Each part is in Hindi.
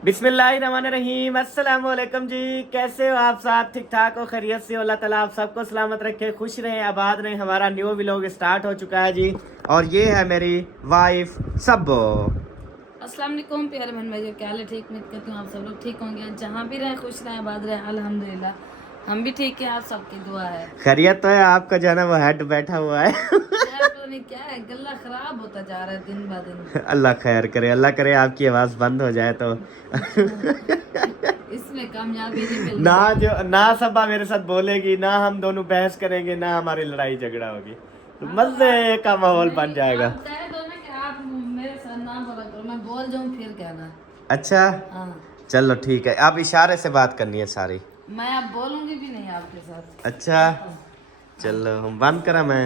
बिस्मिल्लाहिर्रहमानिर्रहीम। अस्सलाम वालेकुम जी। कैसे हो आप सब? ठीक ठाक हो? खैरियत से हो? अल्लाह ताला आप सबको सलामत रखे, खुश रहें, आबाद रहें। हमारा न्यू व्लॉग स्टार्ट हो चुका है जी। और ये है मेरी वाइफ सब्बो। अस्सलाम वालेकुम प्यारे बहन भाई, क्या हाल है? ठीक उम्मीद करती हूँ आप सब लोग ठीक होंगे, जहाँ भी रहें खुश रहें आबाद रहें। अल्हम्दुलिल्लाह हम भी ठीक है, आप सबकी दुआ है। खैरियत तो है? आपका जो है ना वो हेड बैठा हुआ है। यार तो नहीं, क्या है, गला खराब होता जा रहा है दिन ब दिन। अल्लाह खैर करे, अल्लाह करे आपकी आवाज़ बंद हो जाए तो। इसमें कामयाबी नहीं मिल ना रही। जो ना सब्बा मेरे साथ बोलेगी, ना हम दोनों बहस करेंगे, ना हमारी लड़ाई झगड़ा होगी, तो हाँ तो मजे आप का माहौल बन नहीं, जाएगा। आप कह दो ना कि आप मेरे साथ ना बोला करो, मैं बोल जाऊँ फिर कहना। अच्छा, हाँ, चलो ठीक है। आप इशारे से बात करनी है सारी। मैं अब बोलूंगी भी नहीं आपके साथ। अच्छा, चलो हम बंद करा मैं।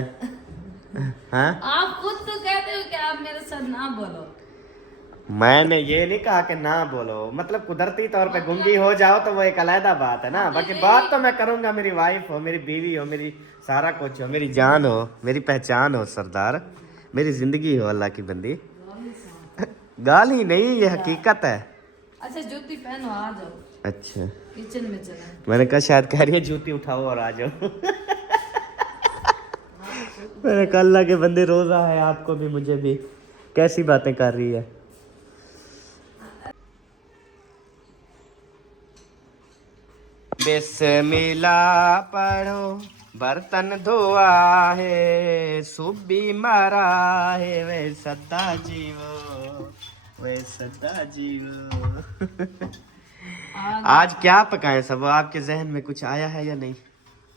हाँ, आप खुद तो कहते हो कि आप मेरे साथ ना बोलो। मैंने ये नहीं कहा कि ना बोलो, मतलब कुदरती तौर पे गुंगी मतलब हो जाओ तो वो एक अलग बात है ना। हाँ तो बाकी यही। बात तो मैं करूंगा। मेरी वाइफ हो, मेरी बीवी हो, मेरी सारा कुछ हो, मेरी जान हो, मेरी पहचान हो सरदार, मेरी जिंदगी हो अल्लाह की बंदी। गाल ही नहीं, ये हकीकत है। अच्छा जूती पहनो, आ जाओ अच्छा, किचन में चले। मैंने कहा शायद कह रही है जूती उठाओ और आ जाओ। मैंने कहा अल्लाह के बंदे, रोजा है आपको भी मुझे भी, कैसी बातें कर रही है। बिस्मिल्लाह पढ़ो, बर्तन धोआ है, सुबी मारा है, वे सदा जीवो, वे सदा जीवो। आज आज क्या पकाएं सब? आपके जहन में कुछ आया है या नहीं?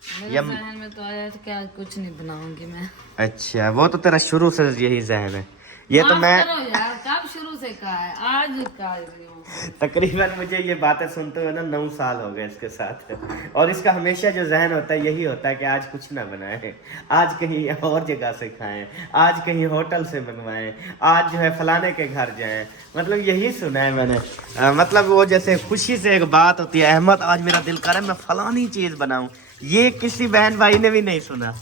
मेरे या जहन में तो आया था कि आज कुछ नहीं बनाऊंगी मैं। अच्छा, वो तो तेरा शुरू से यही जहन है। ये तो माफ मैं करो यार, कब शुरू से कहा है, आज कह रही हूँ। तकरीबन मुझे ये बातें सुनते हुए ना 9 साल हो गए इसके साथ। और इसका हमेशा जो जहन होता है यही होता है कि आज कुछ ना बनाएं, आज कहीं और जगह से खाएं, आज कहीं होटल से बनवाएं, आज जो है फलाने के घर जाएं। मतलब यही सुना है मैंने। मतलब वो जैसे खुशी से एक बात होती है, अहमद आज मेरा दिल कर रहा है मैं फलानी चीज बनाऊं, ये किसी बहन भाई ने भी नहीं सुना।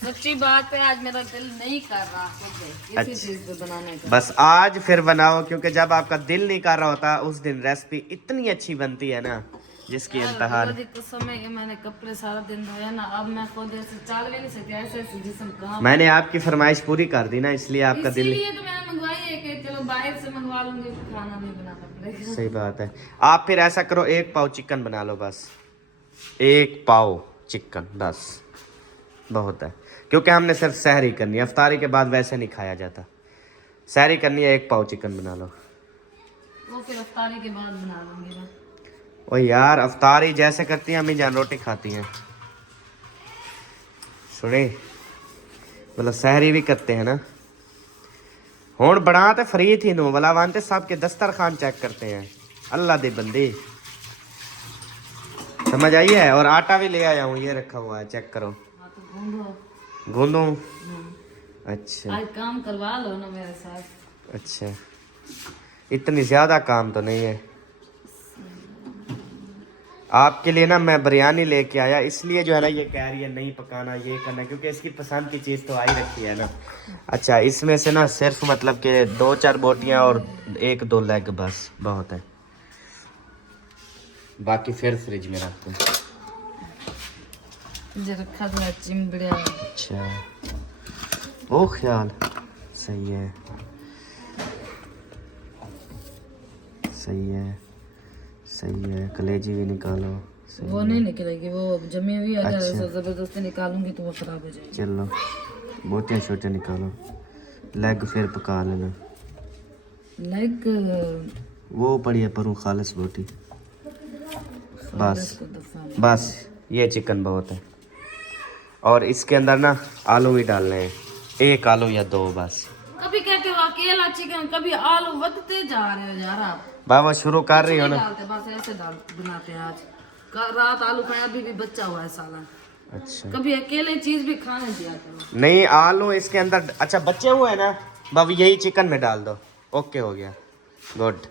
सच्ची बात है, आज मेरा दिल नहीं कर रहा खुद इसी अच्छा, चीज पे बनाने का। बस आज फिर बनाओ, क्योंकि जब आपका दिल नहीं कर रहा होता उस दिन रेसिपी इतनी अच्छी बनती है ना जिसकी यार इंतहा अल्लाह नहीं। की कसम है कि मैंने कपड़े सारा दिन धोया ना, अब मैं खुद ऐसे चल भी नहीं सकती, ऐसे ऐसे जिस्म काम मैंने है। आपकी फरमाइश पूरी कर दी ना, इसलिए आपका दिल। इसीलिए तो मैंने मंगवाई है कि चलो बाहर से मंगवा लूंगी, खाना नहीं बनाना पड़ेगा। सही बात है। आप फिर ऐसा करो, 1 पाव चिकन बना लो बस। 1 पाव चिकन बस बहुत है, क्योंकि हमने सिर्फ सहरी करनी है, अफ्तारी के बाद वैसे नहीं खाया जाता। सहरी करनी है, 1 पाव चिकन बना लो। वो फिर अफ्तारी के बाद बना लूंगी मैं। ओ यार, अफ्तारी जैसे करती हैं अम्मी जान, रोटी खाती हैं, सुने, मतलब सहरी भी करते हैं ना। हुण बना ते फ्री थी नू वाला वांते सब के दस्तरखान चेक करते हैं, अल्लाह दे बंदे, समझ आई है। और आटा भी ले आया हूँ, ये रखा हुआ है, चेक करो। हाँ तो गूंदो। गूंदूं? हम्म, अच्छा आज काम करवा लो ना मेरे साथ। अच्छा, इतनी ज्यादा काम तो नहीं है। आपके लिए ना मैं बिरयानी लेके आया, इसलिए जो है ना ये कह रही है नहीं पकाना, ये करना, क्योंकि इसकी पसंद की चीज़ तो आई रखी है ना। अच्छा, इसमें से ना सिर्फ मतलब कि 2-4 बोटियां और 1-2 लेग बस बहुत है, बाकी फिर फ्रिज में रख दूँ। जे रखा था चिमड़िया। अच्छा, वो ख्याल सही है, सही है, सही है। कलेजी भी निकालो, सही वो है। नहीं निकलेगी, वो जमी हुई अगर अच्छा, जबरदस्ती निकालूंगी तो वो खराब हो जाएगी। चलो बोटियाँ छोटियाँ निकालो, लेग फिर पका लेना। लेग वो पड़ी है परू खालिस बोटी, बस को दफा। बस, ये चिकन बहुत है। और इसके अंदर ना आलू भी डालने हैं, 1 आलू या 2 बस। कभी कहते हो अकेला चिकन, कभी आलू बढ़ते जा रहे हो यार आप। बाबा शुरू कर कुछ रही हो नहीं ना। डालते, बस ऐसे डाल बनाते हैं। आज रात आलू खाया, अभी भी बच्चा हुआ है साला। अच्छा, कभी अकेले चीज भी खाने दिया करो। नहीं आलू इसके अंदर, अच्छा बच्चे हुए हैं ना बाबा, यही चिकन में डाल दो, ओके हो गया, गुड।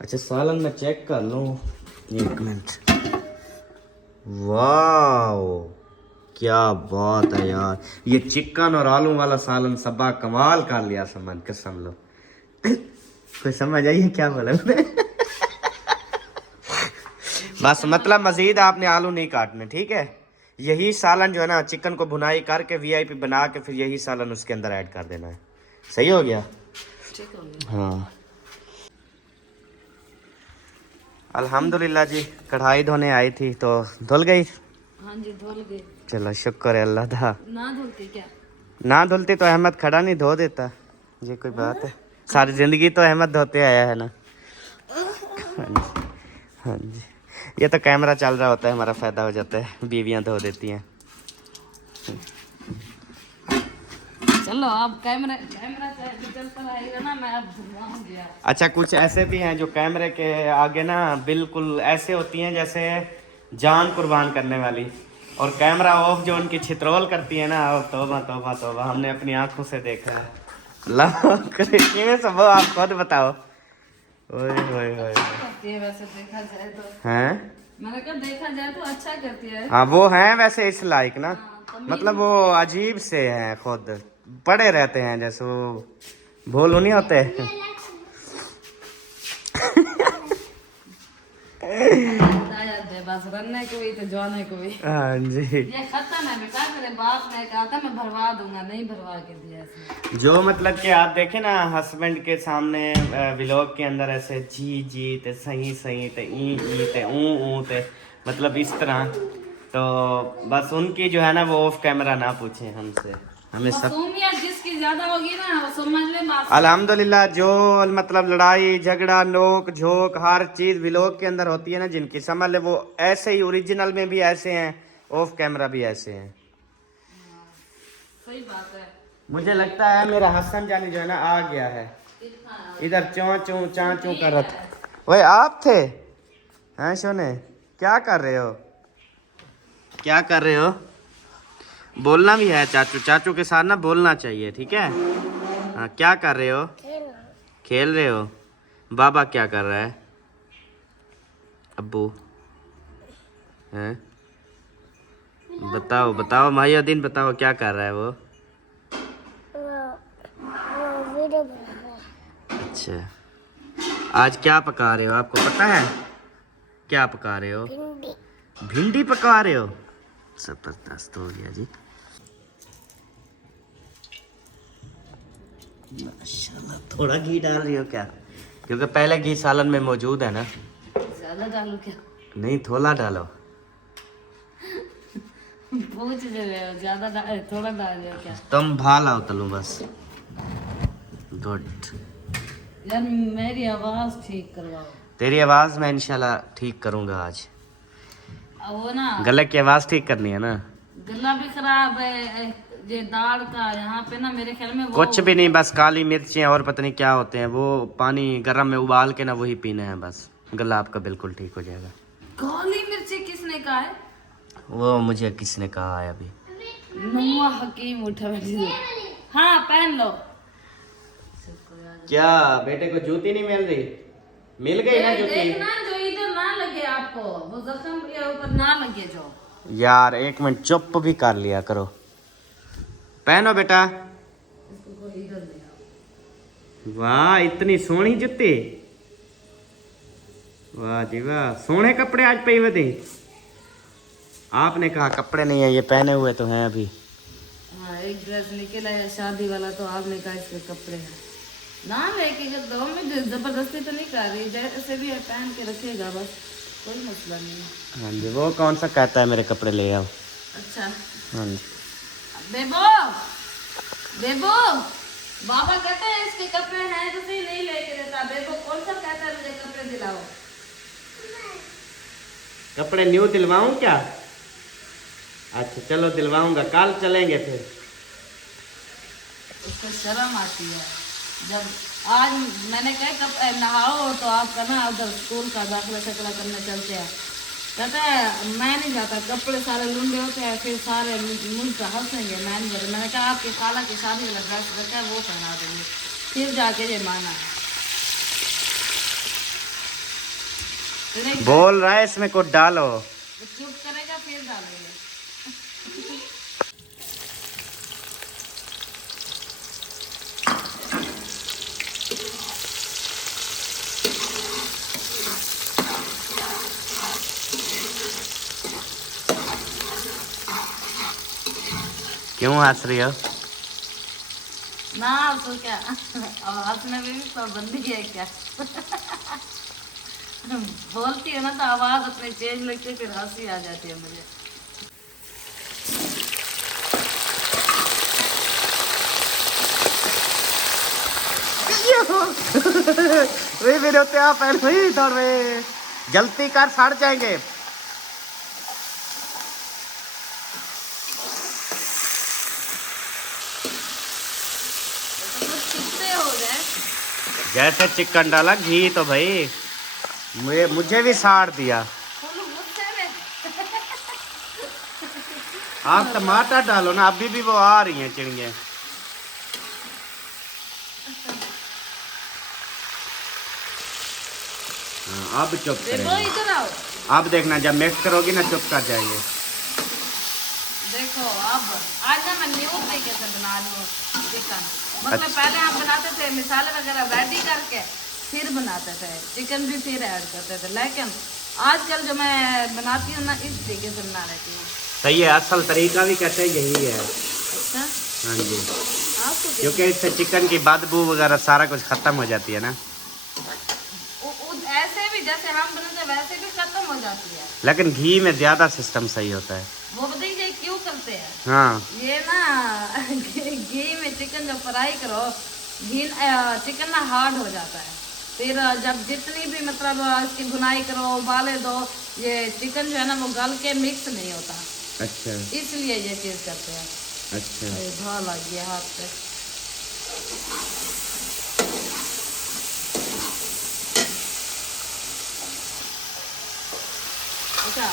अच्छा, सालन में चेक कर लूँ, 1 मिनट। वाओ, क्या बात है यार, ये चिकन और आलू वाला सालन सबा कमाल कर लिया समन कसम लो। कोई समझ आइए क्या बोला मैंने? बस मतलब मजीद आपने आलू नहीं काटने, ठीक है। यही सालन जो है ना चिकन को भुनाई करके वीआईपी बना के फिर यही सालन उसके अंदर ऐड कर देना है। सही हो गया? ठीक हो गया। हाँ अल्हम्दुलिल्लाह जी, कढ़ाई धोने आई थी तो धुल गई। हाँ जी धुल गए। चलो शुक्र है अल्लाह दा। ना धुलती क्या? ना धुलती तो अहमद खड़ा नहीं धो देता। ये कोई बात है? सारी जिंदगी तो अहमद धोते आया है ना। हाँ जी, हाँ जी। ये तो कैमरा चल रहा होता है, हमारा फायदा हो जाता है, बीवियां धो देती हैं। चलो अब कैमरा चलता रहेगा ना, मैं अब धुलवाऊंगी यार। अच्छा कुछ ऐसे भी हैं जो कैमरे के आगे ना बिल्कुल ऐसे होती हैं जैसे जान कुर्बान करने वाली, और कैमरा ऑफ जो उनकी छित्रोल करती है ना, और तौबा तौबा तौबा, हमने अपनी आंखों से देखा है। सब आप खुद बताओ। ओए ओए ओए करती है वैसे देखा जाए तो। हैं? मैंने कहा देखा जाए तो अच्छा करती है। हाँ वो हैं वैसे इस लायक ना, तमीज़ मतलब वो अजीब से हैं, खुद पड़े रहते हैं जैसे वो भोलू नहीं होते। बस रनने को भी तो जाने को भी। हाँ जी। ये खत्म है बेटा, मेरे बाप ने कहा था मैं भरवा दूंगा, नहीं भरवा के दिया इसने। जो मतलब कि आप देखे ना हस्बैंड के सामने व्लॉग के अंदर ऐसे जी जी ते सही सही ते ई ते ऊ ते, मतलब इस तरह, तो बस उनकी जो है ना वो ऑफ कैमरा ना पूछे हमसे, हमें सब मासूमियत जिसकी ज्यादा होगी ना वो समझ ले मासूम। अल्हम्दुलिल्लाह जो मतलब लड़ाई झगड़ा नोक झोंक हर चीज व्लॉग के अंदर होती है ना, जिनकी समझ ले वो ऐसे ही ओरिजिनल में भी ऐसे हैं, ऑफ कैमरा भी ऐसे हैं। सही बात है। मुझे लगता है मेरा हसन जानी जो है ना आ गया है इधर, चों चों चां चों कर रहा था। ओए आप थे? हैं सोने, क्या कर रहे हो? क्या कर रहे हो? बोलना भी है चाचू, चाचू के साथ ना बोलना चाहिए, ठीक है। हाँ क्या कर रहे हो? खेल रहे हो? बाबा क्या कर रहा है? अब्बू हैं? बताओ बताओ माहिउद्दीन, बताओ क्या कर रहा है वो? अच्छा आज क्या पका रहे हो, आपको पता है क्या पका रहे हो? भिंडी पका रहे हो? जबरदस्त हो गया जी, माशाल्लाह। थोड़ा घी डाल रही हो क्या? क्योंकि पहले घी सालन में मौजूद है ना। ज्यादा डालू क्या? नहीं थोड़ा डालो। पूछ रहे हो ज्यादा थोड़ा डाल रहे हो क्या? तुम भाल आओ तलू बस। गुड। यार मेरी आवाज ठीक करवाओ। तेरी आवाज मैं इंशाल्लाह ठीक करूंगा आज। अब वो ना गले की आवाज ठीक करनी है ना। गला भी खराब है, ये दाढ़ का यहाँ पे ना मेरे ख्याल में वो कुछ भी नहीं, बस काली मिर्चें और पता नहीं क्या होते हैं, वो पानी गर्म में उबाल के ना वही पीना है, बस गला आपका बिल्कुल ठीक हो जाएगा। काली मिर्ची किसने कहा है? वो मुझे किसने कहा है अभी? नुआ हकीम उठा बैठी। हाँ पहन लो। क्या बेटे को जूती नहीं मिल रही? मिल गई ना जूती। देखना जो इधर ना लगे आपको, वो जख्म के ऊपर ना लगे जो। यार एक मिनट चुप भी कर लिया करो। पहनो बेटा। वाह इतनी सोहनी जुत्ती, वाह जी वाह, सोहने कपड़े आज पे हुए थे। आपने कहा कपड़े नहीं है, ये पहने हुए तो हैं अभी। हाँ एक ड्रेस निकला है शादी वाला, तो आपने कहा इसके कपड़े हैं ना लेके दो में जबरदस्ती तो नहीं कर रही, जैसे भी है पहन के रखेगा बस, कोई मसला नहीं है। हाँ जी, वो कौन सा कहता है मेरे कपड़े ले आओ। अच्छा हाँ जी। बेबो बेबो, बाबा कहते हैं इसके कपड़े हैं तो सही नहीं लेके देता। बेबो कौन सा कहता है मुझे कपड़े दिलाओ? कपड़े न्यू दिलवाऊं क्या? अच्छा चलो दिलवाऊंगा, कल चलेंगे फिर। उसको शर्म आती है जब आज मैंने कहा कब नहाओ तो आपका ना उधर स्कूल का दाखिला शकला करने चलते हैं, कहता है मैं नहीं जाता, कपड़े सारे लूंडे होते हैं, फिर सारे मुझ पर हंसेंगे, मैं नहीं जाता। मैंने कहा आपकी खाला की शादी वाला ड्रेस रखा है वो पहना देंगे, फिर जाके ये माना। बोल रहा है इसमें कुछ डालो। चुप करेगा फिर डालेंगे। क्यों हंस रही हो? ना तो क्या, अब हंसने में भी पाबंदी है क्या? बोलती है ना तो आवाज अपनी चेंज लगती है, फिर हंसी आ जाती है मुझे। वे मेरे होते आप पहन हुई दौड़ में जल्दी कर सड़ जाएंगे। तो कुछ कितने हो जाए। जैसे चिकन डाला घी तो भाई मुझे भी साड़ दिया। फुल गुस्से में। आप टमाटर डालो ना, अभी भी वो आ रही हैं चिड़िया। हाँ, अब चुप देखो करेंगे। इधर आओ। अब देखना जब मिक्स करोगी ना चुप कर जाएंगे। देखो अब आज ना मैं न्यू तरीके से बना रही हूँ चिकन। मतलब अच्छा। पहले हम बनाते थे मसाले वगैरह रेडी करके फिर बनाते थे, चिकन भी फिर ऐड करते थे, लेकिन आजकल जो मैं बनाती हूँ ना इस तरीके से बना लेती हूँ। सही है, असल तरीका भी कहते हैं यही है। अच्छा, हाँ जी, आपको क्योंकि इससे चिकन की बदबू वगैरह सारा कुछ खत्म हो जाती है ना। ऐसे भी जैसे हम बनाते हैं वैसे भी खत्म हो जाती है, लेकिन घी में ज्यादा सिस्टम सही होता है। वो बताइए क्यों करते हैं। हाँ, ये ना घी में चिकन जब फ्राई करो, घी चिकन ना हार्ड हो जाता है, फिर जब जितनी भी मतलब इसकी भुनाई करो उबाले दो, ये चिकन जो है ना वो गल के मिक्स नहीं होता, अच्छा इसलिए ये चीज़ करते हैं। अच्छा। अरे धो लग गया हाथ पे। अच्छा,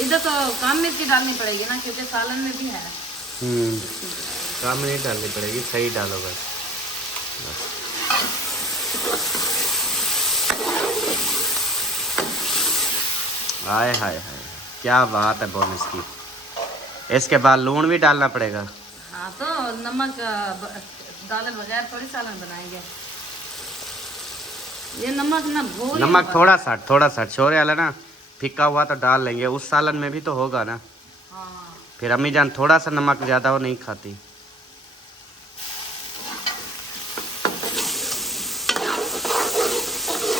इधर तो कम मिर्ची डालनी पड़ेगी ना क्योंकि सालन में भी है। कम नहीं डालनी पड़ेगी, सही डालो बस। हाय हाय हाय, क्या बात है बोनस की। इसके बाद लूण भी डालना पड़ेगा। हाँ तो नमक डाले बगैर थोड़ी सालन बनाएंगे। ये नमक ना भूल नमक थोड़ा सा छोरे वाला ना फीका हुआ तो डाल लेंगे, उस सालन में भी तो होगा ना। हाँ फिर अम्मी जान थोड़ा सा नमक ज्यादा वो नहीं खाती।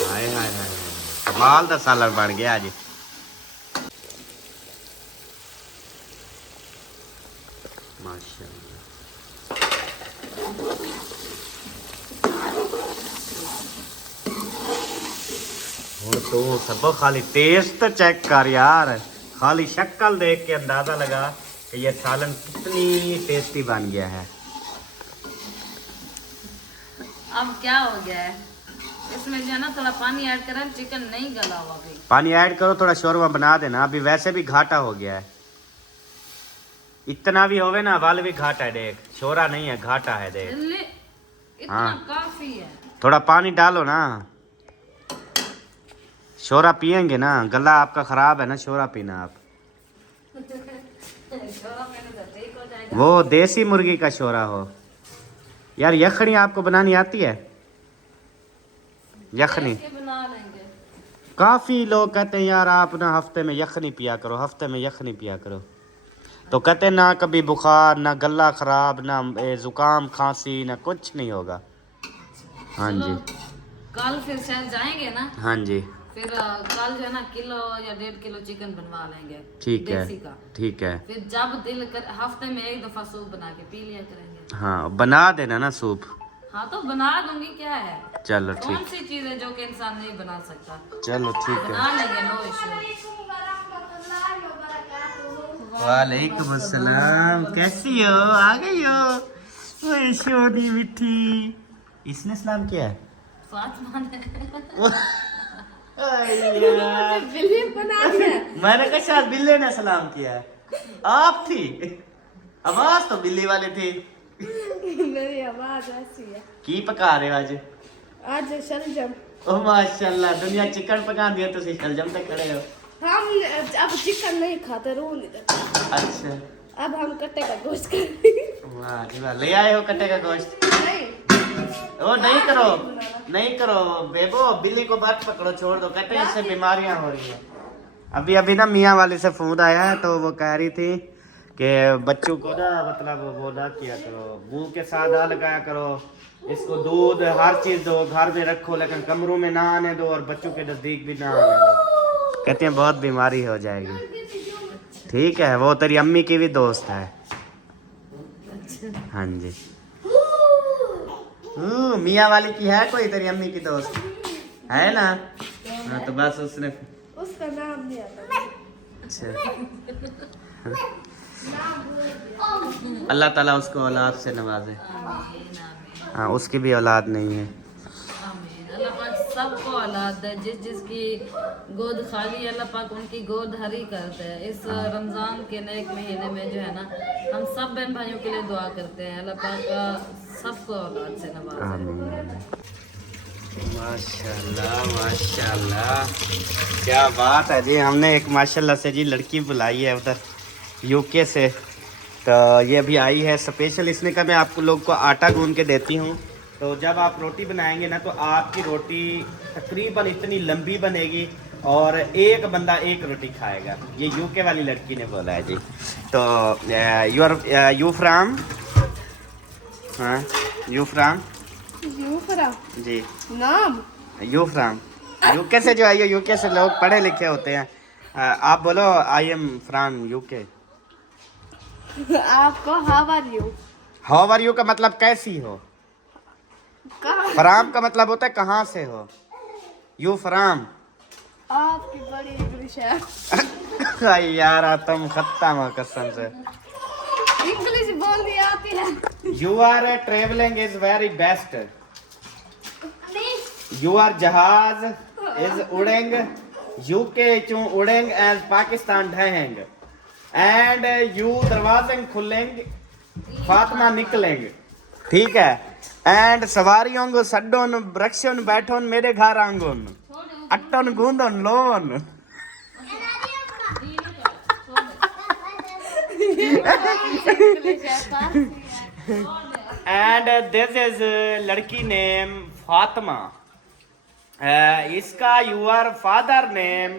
हाय हाय हाय, कमाल दा सालन बन गया आज। माशाल्लाह। और तो सब खाली टेस्ट चेक कर यार, खाली शक्ल देख के अंदाजा लगा कि ये सालन कितनी टेस्टी बन गया है। अब क्या हो गया है, इसमें जो है ना थोड़ा पानी ऐड करें, चिकन नहीं गला हुआ अभी। पानी ऐड करो, थोड़ा शोरबा बना देना, अभी वैसे भी घाटा हो गया है। इतना भी होवे ना वाल भी घाटा है, देख छोरा नहीं है घाटा है देख। इतना हाँ। काफी है। थोड़ा पानी डालो ना, शोरा पियेंगे ना, गला आपका खराब है ना, शोरा पीना आप। शोरा पीने से ठीक हो जाएगा। वो देसी मुर्गी का शोरा हो। यार यखनी आपको बनानी आती है? यखनी इसके बना लेंगे। काफी लोग कहते हैं यार आप ना हफ्ते में यखनी पिया करो, हफ्ते में यखनी पिया करो। तो कहते हैं ना कभी बुखार, ना गला खराब, ना जुकाम खांसी, ना कुछ नहीं होगा। हाँ चलो, जी कल फिर शायद जाएंगे ना, हाँ जी फिर कल जो है ना किलो या 1.5 किलो चिकन बनवा लेंगे। ठीक है देसी का। ठीक है। फिर जब दिल कर हफ्ते में एक दफा सूप बना के पी लिया करेंगे। हाँ बना देना ना सूप। हाँ तो बना दूंगी, क्या है, चलो कौन ठीक, सी चीज है जो कि इंसान नहीं बना सकता। चलो ठीक है। बना लेंगे, नो इश्यू। वालेकुम अस्सलाम, कैसी हो? आ गई हो? ओए शोनी मिठी, इसने सलाम किया है? फातिमा ने यार, बिल्ली बना दिया। मैंने कहा शायद बिल्ली ने सलाम किया है। आप थी, आवाज तो बिल्ली वाली थी। मेरी आवाज ऐसी है। की पका रहे हो आज? आज शलजम। ओ माशाल्लाह, दुनिया चिकन पका दिया, तुम शलजम पे खड़े हो। हम अब चिकन नहीं खाते, रूह नहीं देते। अच्छा, अब हम कट्टे का गोश्त खाते। वाह जी वाह, ले आए हो कट्टे का गोश्त? नहीं, ओ नहीं करो, नहीं करो बेबो, बिल्ली को बात पकड़ो, छोड़ दो, कहते हैं इससे बीमारियां हो रही हैं। अभी अभी ना मियाँ वाली से फोन आया है, तो वो कह रही थी कि बच्चों को ना मतलब वो ना किया करो, मुंह के साथ ना लगाया करो, इसको दूध हर चीज दो, घर में रखो लेकिन कमरों में ना आने दो और बच्चों के नजदीक भी ना आने दो, कहते हैं बहुत बीमारी हो जाएगी। ठीक है, वो तेरी अम्मी की भी दोस्त है। हाँ जी। मियाँ वाली की है कोई तेरी अम्मी की दोस्त है ना? हाँ, तो बस उसने उसका नाम नहीं आता। अच्छा। अल्लाह ताला उसको औलाद से नवाजे। हाँ, उसकी भी औलाद नहीं है। आमीन। अल्लाह पाक सबको औलाद दे, जिसकी गोद खाली अल्लाह पाक उनकी गोद हरी करते हैं। इस रमज़ान के नेक महीने में जो है ना, हम सब बहन भाइयों के लिए दुआ करते हैं अल्लाह पाक सबको औलाद से नवाजे। माशाल्लाह माशाल्लाह, क्या बात है जी। हमने एक माशाल्लाह से जी लड़की बुलाई है उधर यूके से, तो ये अभी आई है स्पेशल। इसने कहा मैं आपको लोग को आटा गूंद के देती हूँ, तो जब आप रोटी बनाएंगे ना तो आपकी रोटी तकरीबन इतनी लंबी बनेगी और एक बंदा एक रोटी खाएगा। ये यूके वाली लड़की ने बोला है जी। तो यू फ्राम? हाँ, यू फ्राम यूफरा जी। नाम यू फ्राम यूके से जो आई है, यूके से लोग पढ़े लिखे होते हैं। आप बोलो आई एम फ्राम यूके। आपको how are you? How are you का मतलब कैसी हो? कहाँ? फ्राम का मतलब होता है कहाँ से हो। You from. आपकी बड़ी इंग्लिश है। यार तुम खत्म हो कसम से। इंग्लिश बोलनी आती है। You are travelling is very best. You are जहाज इज उड़ेंग, यूके चू उड़ेंग एज पाकिस्तान ढहेंग, एंड यू दरवाजे खुलेंग फातिमा निकलेंग। ठीक है, एंड सवारियों को सड्डोन वृक्षों बैठोन मेरे घर आंगोन अट्टोन गूंदोन लोन। एंड दिस इज लड़की नेम फातिमा। इसका your father name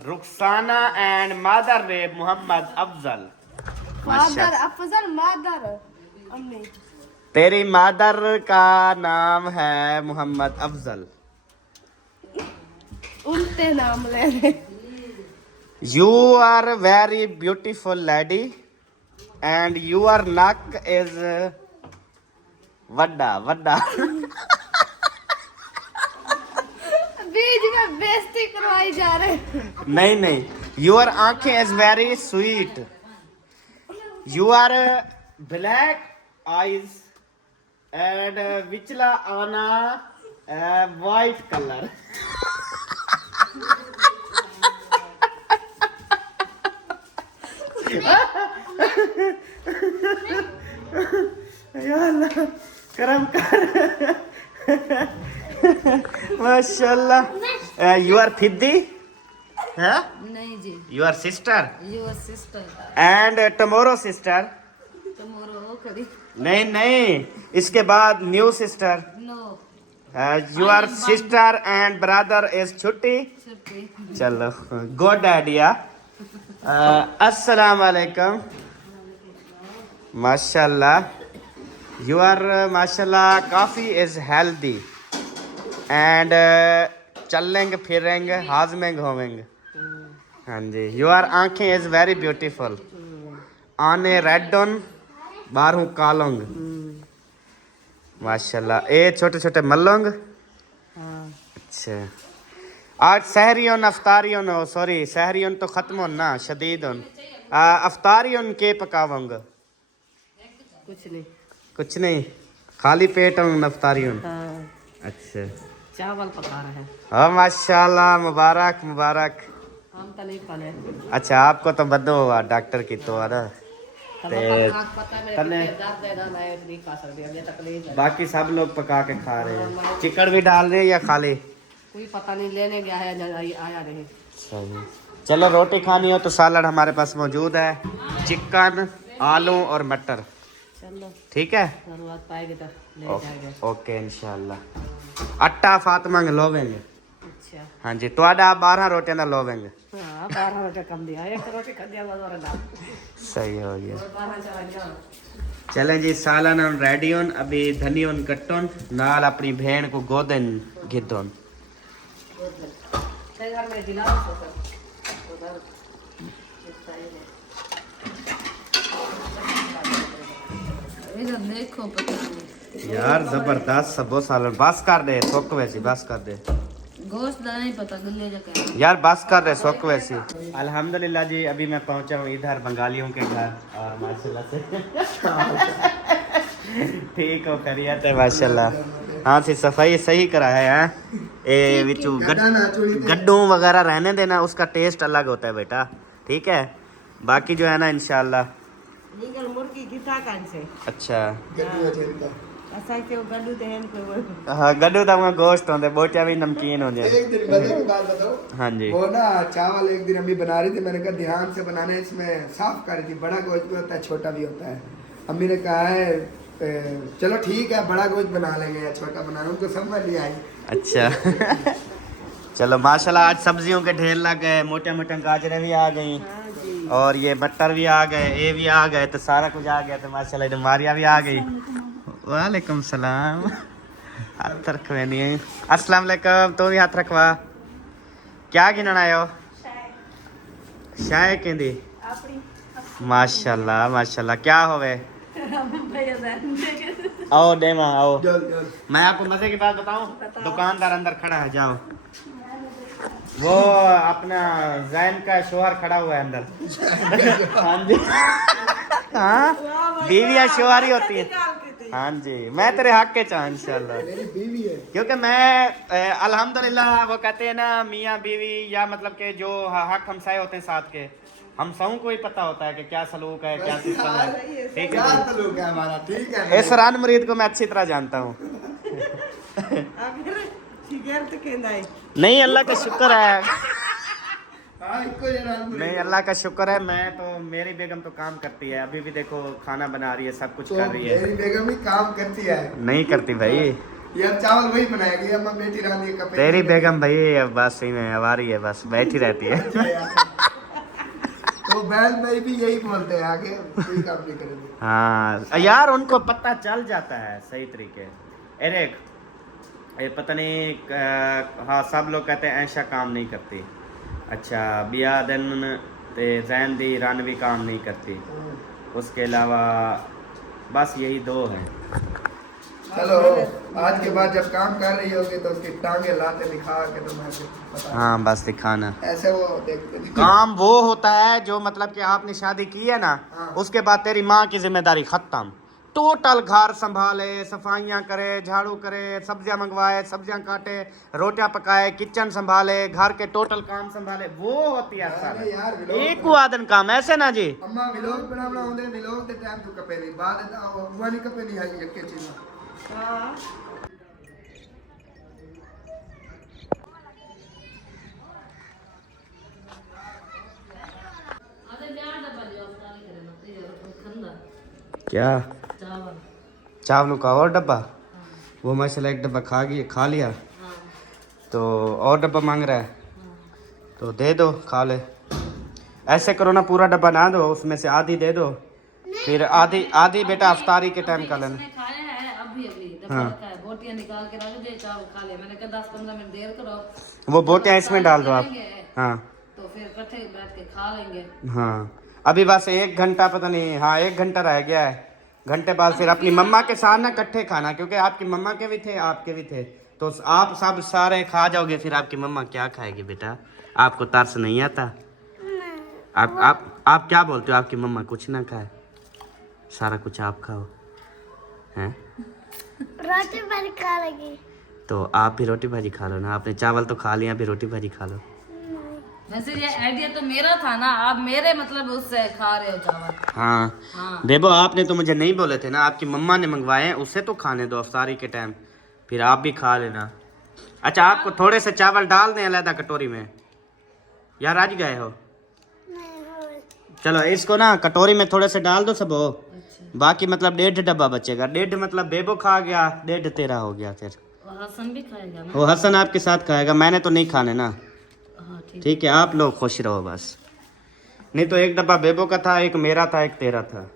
Rukhsana and mother name Mohammad Afzal. Father Afzal, mother अम्मी। तेरी मदर का नाम है मोहम्मद अफजल। उल्टे नाम ले रहे। You are very beautiful lady and your नक इज वड्डा वड्डा। बीच में बेइज्जती करवाई जा रहे। नहीं नहीं, यूर आंखें is very sweet, you are black eyes and विचला आना वाइट कलर। करम कर। माशाल्लाह। यू आर फिद्दी है? नहीं जी, you are sister your sister and tomorrow sister. Tomorrow खड़ी। नहीं नहीं, इसके बाद new sister. No you are sister and brother is छुट्टी। छुट्टी। चलो गुड आइडिया। अस्सलाम वालेकुम। माशाल्लाह, यू आर माशाल्लाह काफ़ी इज हेल्दी एंड चलेंगे फिरेंगे हाजमेंगे होवेंगे। हाँ जी, यू आर आंखें इज वेरी ब्यूटीफुल, आने रेड ऑन बारहू कालोंग। माशाल्लाह, ए छोटे छोटे मल्लोंग। अच्छा, आज सहरियों अफ्तारियों हो, सॉरी सहरियों तो ख़त्म हो ना, शदीद हो। अफ्तारियों के पकावंग? कुछ नहीं। कुछ नहीं, खाली पेट हूँ अफ्तारियों। हाँ, अच्छा, चावल पका रहे हैं। हाँ माशाल्लाह, मुबारक मुबारक। हम तो नहीं खाने। अच्छा, आपको तो बदो हुआ डॉक्टर की तो है ना। बाकी सब लोग पका के खा रहे हैं, चिकन भी डाल रहे हैं या खाली? कोई पता नहीं, लेने गया है आया नहीं। सही। चलो रोटी खानी हो तो सलाद हमारे पास मौजूद है, चिकन आलू और मटर। चलो ठीक है, जरूरत पाएगी तो ले जाएंगे। ओके इंशाल्लाह। आटा फातिमा लोवेंगे। अच्छा हाँ जी ਤੁਹਾਡਾ 12 रोटियां ਦਾ ਲੋਵੇਂਗੇ हाँ 12 रोटी कम दिया एक रोटी कर दिया बस और डाल सही हो गया 12 चला गया चलें जी सालन हम रेडी होन अभी धनी होन कट्टन नाल अपनी भेण को गोदन गिद्धन तेरे घर में दिला दो सर उधर इधर देखो पता नहीं यार जबरदस्त सबो सालन बस कर दे सोक वैसी बस कर दे गोश्त का नहीं पता गले जा क्या यार बस कर रहे सोक वैसी अल्हम्दुलिल्लाह जी अभी मैं पहुंचा हूँ इधर बंगालियों के घर और माशाल्लाह से ठीक हो खैरियत है माशाल्लाह हाँ सी सफाई सही करा है ए विचू गड्ढू वगैरह रहने देना उसका टेस्ट अलग होता है बेटा ठीक है बाकी जो है ना इंशाल्लाह नीगल मुर्गी गिथा कान से अच्छा असा के गड्डू ते हैं कोई हाँ गड्ढू तो मैं गोश्त होते बोटिया भी नमकीन हो जाए एक दिन मजे की बात बताओ हाँ जी वो ना चावल एक दिन अम्मी बना रही थी मैंने कहा ध्यान से बनाना है इसमें साफ कर रही थी बड़ा गोश्त भी होता है छोटा भी होता है अम्मी ने कहा है चलो ठीक है बड़ा गोश्त बना लेंगे या छोटा बनाना उनको समझ नहीं आई अच्छा चलो माशाल्लाह आज सब्जियों के ढेर लग गए मोटे मोटे गाजरें भी आ गई और ये मटर भी आ गए ये भी आ गए तो सारा कुछ आ गया तो माशाल्लाह इधर मारिया भी आ गई वालेकुम सलाम हाथ रखवे नहीं अस्सलाम वालेकुम तो भी हाथ रखवा क्या गिनना आयो शाय कहंदी माशाल्लाह माशाल्लाह क्या होवे आओ डेमा आओ मैं आपको मजे की बात बताऊं दुकानदार अंदर खड़ा है जाओ वो अपना जैन का शोहर खड़ा हुआ है अंदर हाँ जी हाँ बीवियाँ शोहर ही होती है हाँ जी मैं तेरे हक के चाह इंशाल्लाह मेरी बीवी है क्योंकि मैं अल्हम्दुलिल्लाह वो कहते हैं ना मियाँ बीवी या मतलब के जो हक हमसाए होते हैं साथ के हम सबों को ही पता होता है कि क्या सलूक है क्या सिस्टम है ठीक क्या है तलुक है हमारा ठीक है इस रान मुरीद को मैं अच्छी तरह जानता हूँ नहीं अल्लाह का शुक्र है हाँ, इनको ये नाम बोलिए। नहीं अल्लाह का शुक्र है मैं तो मेरी बेगम तो काम करती है अभी भी देखो खाना बना रही है सब कुछ तो कर रही है मेरी बेगम भी काम करती है नहीं करती भाई यार चावल वही बनाएगी अम्मा बेटी रानी का तेरी बेगम भाई अब बस सही में आ रही है बस बैठी रहती है तो बैल भाई भी यही बोलते हैं आगे कोई काम नहीं करेंगे हाँ यार उनको पता चल जाता है सही तरीके अरे ये पता नहीं हाँ सब लोग कहते हैं ऐशा काम नहीं करती अच्छा बिया दिन ते जैन दी रानवी काम नहीं करती उसके अलावा बस यही दो हैं चलो आज के बाद जब काम कर रही होगी तो उसकी टांगे लाते दिखा के तो मैं पता हाँ बस दिखाना ऐसे वो देखते नहीं काम वो होता है जो मतलब कि आपने शादी की है ना हाँ। उसके बाद तेरी माँ की जिम्मेदारी खत्म टोटल घर संभाले सफाइयाँ करे झाड़ू करे सब्जियां मंगवाए सब्जियां काटे रोटियां पकाए किचन संभाले घर के टोटल काम संभाले वो होती है अरे यार, सारा विलोक एक वादन काम ऐसे ना जी अम्मा विलोक बनावना होंदे विलोक दे टाइम तू कपे नहीं बाद अब्बा नहीं कपे नहीं आई एक चीज क्या चावल चावलों का और डब्बा वो माशाल्लाह एक डब्बा खा लिया तो और डब्बा मांग रहा है तो दे दो खा ले ऐसे करो ना पूरा डब्बा ना दो उसमें से आधी दे दो फिर आधी आधी बेटा अफ्तारी के टाइम का लेना इसने खाया है अभी हाँ। रखा है बोटियां निकाल के रख दे चावल खा ले मैंने कहा 10-15 मिनट देर करो वो बोटियां इसमें डाल दो आप हाँ तो फिर इकट्ठे बैठ के खा लेंगे हाँ अभी बस 1 घंटा पता नहीं हाँ 1 घंटा रह गया है घंटे बाद फिर अपनी मम्मा के साथ ना इकट्ठे खाना क्योंकि आपकी मम्मा के भी थे आपके भी थे तो आप सब सारे खा जाओगे फिर आपकी मम्मा क्या खाएगी बेटा आपको तरस नहीं आता आप क्या बोलते हो आपकी मम्मा कुछ ना खाए सारा कुछ आप खाओ हैं रोटी भाजी खा लेगी तो आप भी रोटी भाजी खा लो ना आपने चावल तो खा लिया अभी रोटी भाजी खा लो वैसे ये आइडिया तो मेरा था ना आप मेरे मतलब उससे खा रहे हो चावल हाँ हाँ बेबो आपने तो मुझे नहीं बोले थे ना आपकी मम्मा ने मंगवाए हैं उसे तो खाने दो अफ्तारी के टाइम फिर आप भी खा लेना अच्छा आपको थोड़े से चावल डाल दें अलग कटोरी में या राज गए हो चलो इसको ना कटोरी में थोड़े से डाल दो सब बाकी मतलब 1.5 डब्बा बचेगा 1.5 मतलब बेबो खा गया 1.5 तेरा हो गया फिर हसन भी खाएगा ना? वो हसन आपके साथ खाएगा, मैंने तो नहीं खाने ना। हाँ ठीक। ठीक है, आप लोग खुश रहो बस। नहीं तो एक डब्बा बेबो का था, एक मेरा था, एक तेरा था।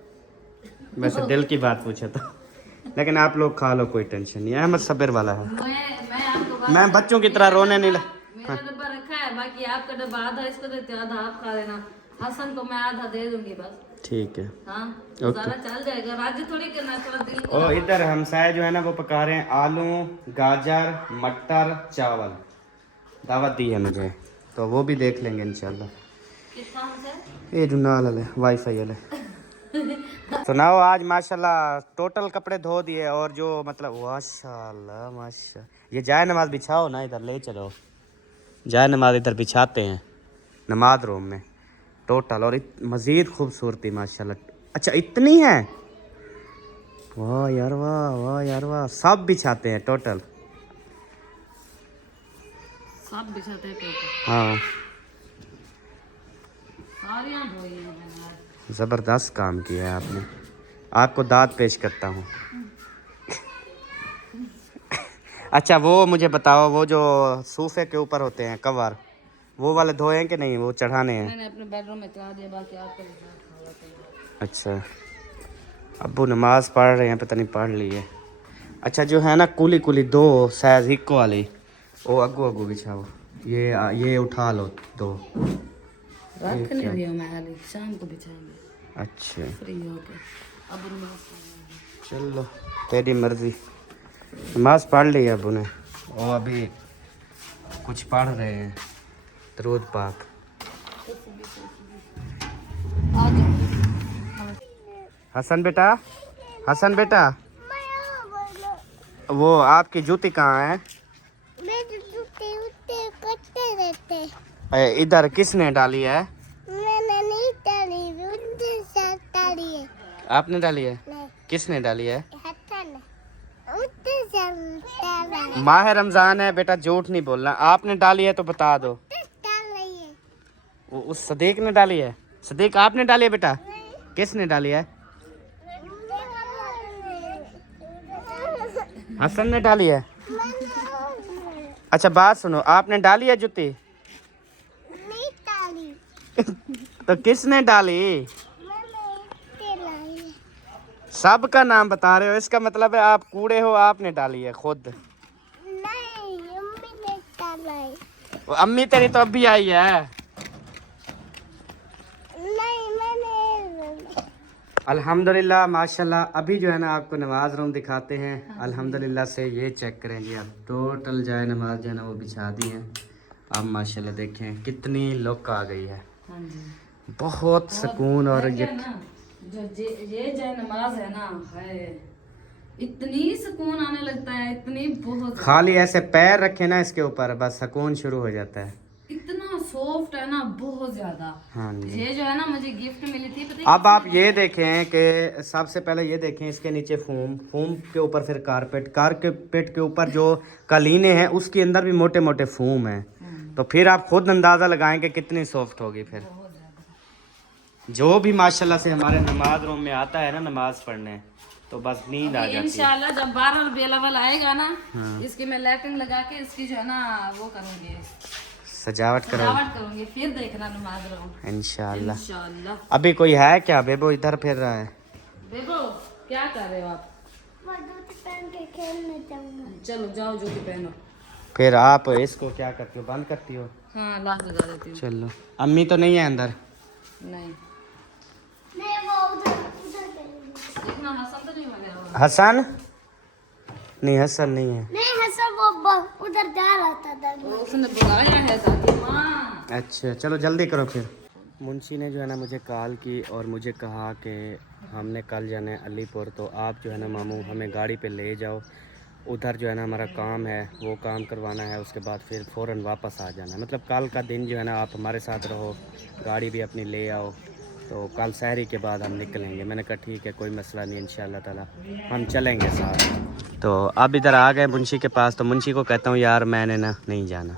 वैसे दिल की बात पूछा था, लेकिन आप लोग खा लो, कोई टेंशन नहीं है। अहमद सब्र वाला है। मैं आपको बात- मैं बच्चों की तरह रोने नहीं मेरा डब्बा रखा है, बाकी आपका डब्बा आधा इसको देते, आधा आप खा लेना। हसन को मैं आधा दे दूंगी बस। ठीक है। हाँ ओके। सारा चल जाएगा, राज्य थोड़ी करना, थोड़ा दिल को। और इधर हमसाए जो है ना वो पका रहे हैं आलू, गाजर, मटर, चावल। दावत दी है मुझे, तो वो भी देख लेंगे इंशाल्लाह। कितना हमसे? ये जो नाल वाले वाईफाई वाले। सुनाओ, आज माशाल्लाह टोटल कपड़े धो दिए, और जो मतलब माशाल्लाह माशा, ये जाए नमाज बिछाओ ना, इधर ले चलो। जाए नमाज इधर बिछाते हैं नमाज रूम में टोटल, और मज़ीद खूबसूरती माशाल्लाह। अच्छा इतनी है, वाह यार वाह, वाह यार वाह। सब बिछाते हैं टोटल? सब बिछाते हैं टोटल। हाँ, सारी धोई है मैंने आज। ज़बरदस्त काम किया है आपने। आपको दाद पेश करता हूँ। अच्छा वो मुझे बताओ, वो जो सोफे के ऊपर होते हैं कवर, वो वाले धोए हैं कि नहीं? वो चढ़ाने हैं। मैंने अपने बेडरूम में चढ़ा दिया, बाकी आपका खा लेते। अच्छा, अब्बू नमाज पढ़ रहे हैं, पता नहीं पढ़ ली है। अच्छा जो है ना कुली कुली दो साइज हिक्को वाली, वो अगू अगू बिछाओ। ये उठा लो दो। रखने भी हो, मैं अली शाम को बिछाएंगे अच्छा फ्री होके। अब नमाज चलो, तेरी मर्जी। नमाज पढ़ ली है अबू ने, वो अभी कुछ पढ़ रहे हैं दरूद पाक। आ जाओ। हसन बेटा, हसन बेटा, वो आपकी जूती कहाँ है? इधर किसने डाली है? मैंने नहीं डाली, उधर से डाली है। आपने डाली है? नहीं, किसने डाली है? हसन उधर से डाला है। माह रमजान है बेटा, झूठ नहीं बोलना। आपने डाली है तो बता दो। डाल रही है। वो उस सदीक ने डाली है? सदीक आपने डाली है बेटा? किसने डाली है? हसन ने डाली है। अच्छा बात सुनो, आपने डाली है जूती? नहीं डाली, तो किसने डाली? मैंने डाली है। सब का नाम बता रहे हो, इसका मतलब है आप कूड़े हो, आपने डाली है खुद। नहीं, अम्मी ने डाला है। वो अम्मी तेरी तो अभी आई है। नहीं, मैंने अल्हम्दुलिल्लाह माशाल्लाह। अभी जो है ना आपको नमाज रूम दिखाते हैं। अल्हम्दुलिल्लाह से ये चेक करें जी, आप टोटल जाए नमाज जो है ना वो बिछा दी है। अब माशाल्लाह देखें कितनी लुक आ गई है, हाँ जी। बहुत सुकून। और है ये क्या ना, जो ये जय नमाज है ना, है इतनी सुकून आने लगता है, इतनी बहुत खाली ऐसे पैर रखे ना इसके ऊपर, बस सुकून शुरू हो जाता है। इतना सॉफ्ट है ना, बहुत ज्यादा। हाँ जी। ये जो है ना मुझे गिफ्ट मिली थी, पता है? अब आप ये देखें कि सबसे पहले ये देखें इसके नीचे फूम के ऊपर फिर कारपेट के ऊपर जो कालीने हैं उसके अंदर भी मोटे मोटे फूम हैं। तो फिर आप खुद अंदाज़ा लगाएं कि कितनी सॉफ्ट होगी। फिर जो भी माशाल्लाह से हमारे नमाज रूम में आता है ना नमाज पढ़ने, तो बस नींद आ जाती है। इंशाल्लाह जब 12 रबीउल अव्वल आएगा ना, इसकी मैं लाइटिंग लगा के इसकी जो है ना वो करूंगी, सजावट करो सजावट करूंगी, फिर देखना नमाज रूम इंशाल्लाह। इंशाल्लाह। अभी कोई है क्या? बेबो इधर फिर रहा है। देखो क्या कर रहे हो आप? वो जूती पहन के खेलने जाऊंगा। चलो जाओ जूती पहनो। फिर आप इसको क्या करती हो, बंद करती हो? हाँ लाख लगा देती हूँ। चलो, अम्मी तो नहीं है अंदर? नहीं नहीं, वो उधर उधर गई। देखना हसन तो नहीं बने हुआ। हसन नहीं, हसन नहीं है। नहीं, हसन वो उधर जा रहा था दरबार। उसने बुलाया है दादी माँ। अच्छा चलो जल्दी करो फिर। मुंशी ने जो है ना मुझे कॉल की और मुझे कहा कि हमने कल जाना है अलीपुर, तो आप जो है ना मामू हमें गाड़ी पे ले जाओ, उधर जो है ना हमारा काम है वो काम करवाना है, उसके बाद फिर फ़ौरन वापस आ जाना है। मतलब कल का दिन जो है ना आप हमारे साथ रहो, गाड़ी भी अपनी ले आओ, तो कल सहरी के बाद हम निकलेंगे। मैंने कहा ठीक है, कोई मसला नहीं, इंशाअल्लाह ताला हम चलेंगे साथ। तो अब इधर आ गए मुंशी के पास, तो मुंशी को कहता हूँ यार मैंने ना नहीं जाना,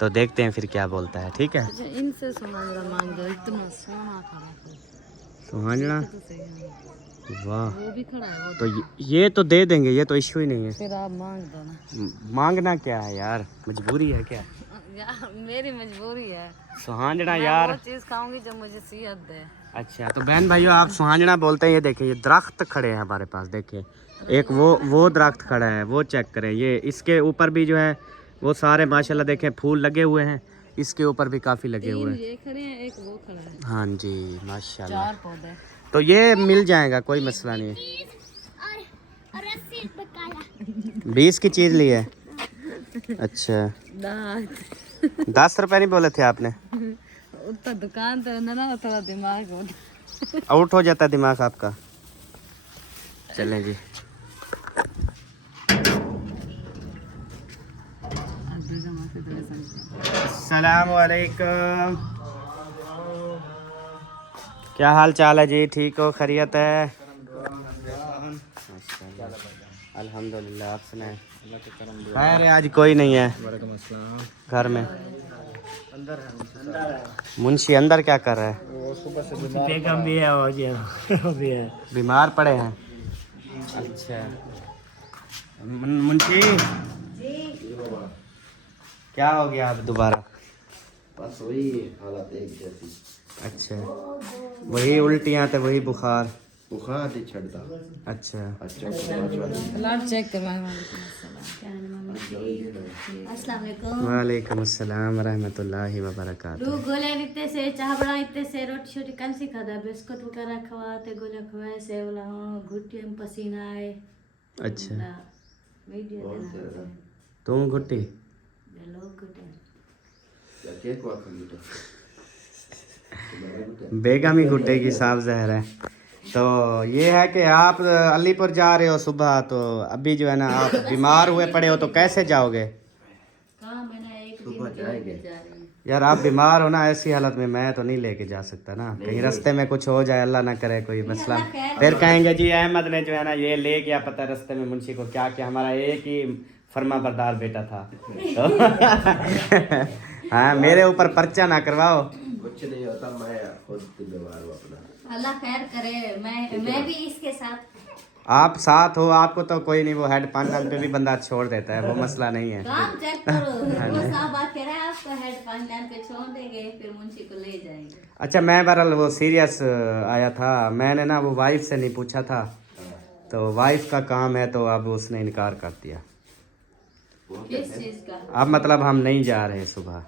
तो देखते हैं फिर क्या बोलता है। ठीक है, अच्छा इनसे सुना जरा मांग दो, इतना सोना खड़ा सुहाना तो सही है। वाह, वो भी खड़ा है वो। तो ये तो दे देंगे, ये तो इश्यू ही नहीं है। फिर आप मांग दो ना। मांगना क्या है यार, मजबूरी है क्या? यार मेरी मजबूरी है, सुहांजना मैं यार। वो चीज खाऊंगी जो मुझे सेहत दे। अच्छा तो बहन भाइयों, आप सुहांजना बोलते हैं, ये देखिए ये दरख्त खड़े हैं हमारे पास, देखिए एक वो दरख्त खड़ा है, वो चेक करें, ये इसके ऊपर भी जो है वो सारे माशाल्लाह देखें फूल लगे हुए हैं, इसके ऊपर भी काफ़ी लगे हुए हैं। ये खड़े हैं, एक वो खड़ा है, हाँ जी माशाल्लाह। 4 पौधे। तो ये मिल जाएगा, कोई मसला नहीं है। 20 की चीज़ ली है? अच्छा 10 रुपये नहीं बोले थे आपने? उतना दुकान तो ना थोड़ा दिमाग हो। आउट हो जाता है दिमाग आपका। चलें जी। अस्सलामुअलैकुम, क्या हाल चाल है जी? ठीक हो, खैरियत है? अल्हम्दुलिल्लाह, आप सुनाएं? खैर आज कोई नहीं है घर में। मुंशी अंदर क्या कर रहा है? बेगम भी है और ये भी है। बीमार पड़े हैं? अच्छा मुंशी क्या हो गया अब दोबारा? बस वही हालत एक जैसी। अच्छा वही उल्टियाँ थे, वही बुखार बुखार नहीं छड़ता। अच्छा ब्लड चेक करवाएं। अस्सलाम वालेकुम। वालेकुम अस्सलाम रहमतुल्लाहि व बरकातुहू। रू गोले इतने से चाह बड़ा इतने से रोटी छोटी कन सी खादा बिस्कुट वगैरह खवाते गोले खवाए से बोला हाँ घुट्टी में पसीना आए। अच्छा वीडियो देना तुम घुट्टी लोग घुटे क्या केक हुआ खमीटा? बेगम ही घुट्टे की साफ जहर है। तो ये है कि आप अलीपुर जा रहे हो सुबह, तो अभी जो है ना आप बीमार हुए पड़े हो, तो कैसे जाओगे? कहाँ मैंने एक दिन सुबह जाएंगे। जा रही हूँ। यार आप बीमार हो ना, ऐसी हालत में मैं तो नहीं लेके जा सकता ना, कहीं रास्ते में कुछ हो जाए, अल्लाह ना करे कोई मसला, फिर कहेंगे जी अहमद ने जो है ना ये ले गया, पता रास्ते में मुंशी को क्या क्या, हमारा एक ही फर्मा बरदार बेटा था तो हाँ मेरे ऊपर पर्चा ना करवाओ। कुछ नहीं होता, मैं खुद जिम्मेवार हूँ अपना। अल्लाह खैर करे, मैं भी इसके साथ। आप साथ हो, आपको तो कोई नहीं, वो हेड पान पे भी बंदा छोड़ देता है, वो मसला नहीं है। काम चेक करो, वो साहब बात कह रहा है आपको हेड पानी पे छोड़ देंगे फिर मुंशी को ले जाएंगे। अच्छा मैं बहरहाल वो सीरियस आया था, मैंने ना वो वाइफ से नहीं पूछा था, तो वाइफ का काम है, तो अब उसने इनकार कर दिया। किस चीज का? अब मतलब हम नहीं जा रहे सुबह।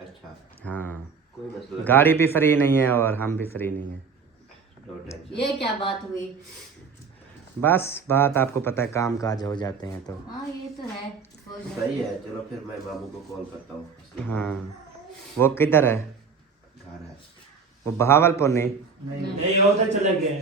अच्छा हाँ कोई मसला गाड़ी भी फ्री नहीं है और हम भी फ्री नहीं है। No tension. ये क्या बात हुई? बस बात आपको पता है, काम काज हो जाते हैं तो। हाँ ये तो है, हो जाए। सही है, चलो फिर मैं बाबू को कॉल करता हूँ। हाँ वो किधर है? घर है। वो बहावलपुर नहीं? नहीं उधर चले गए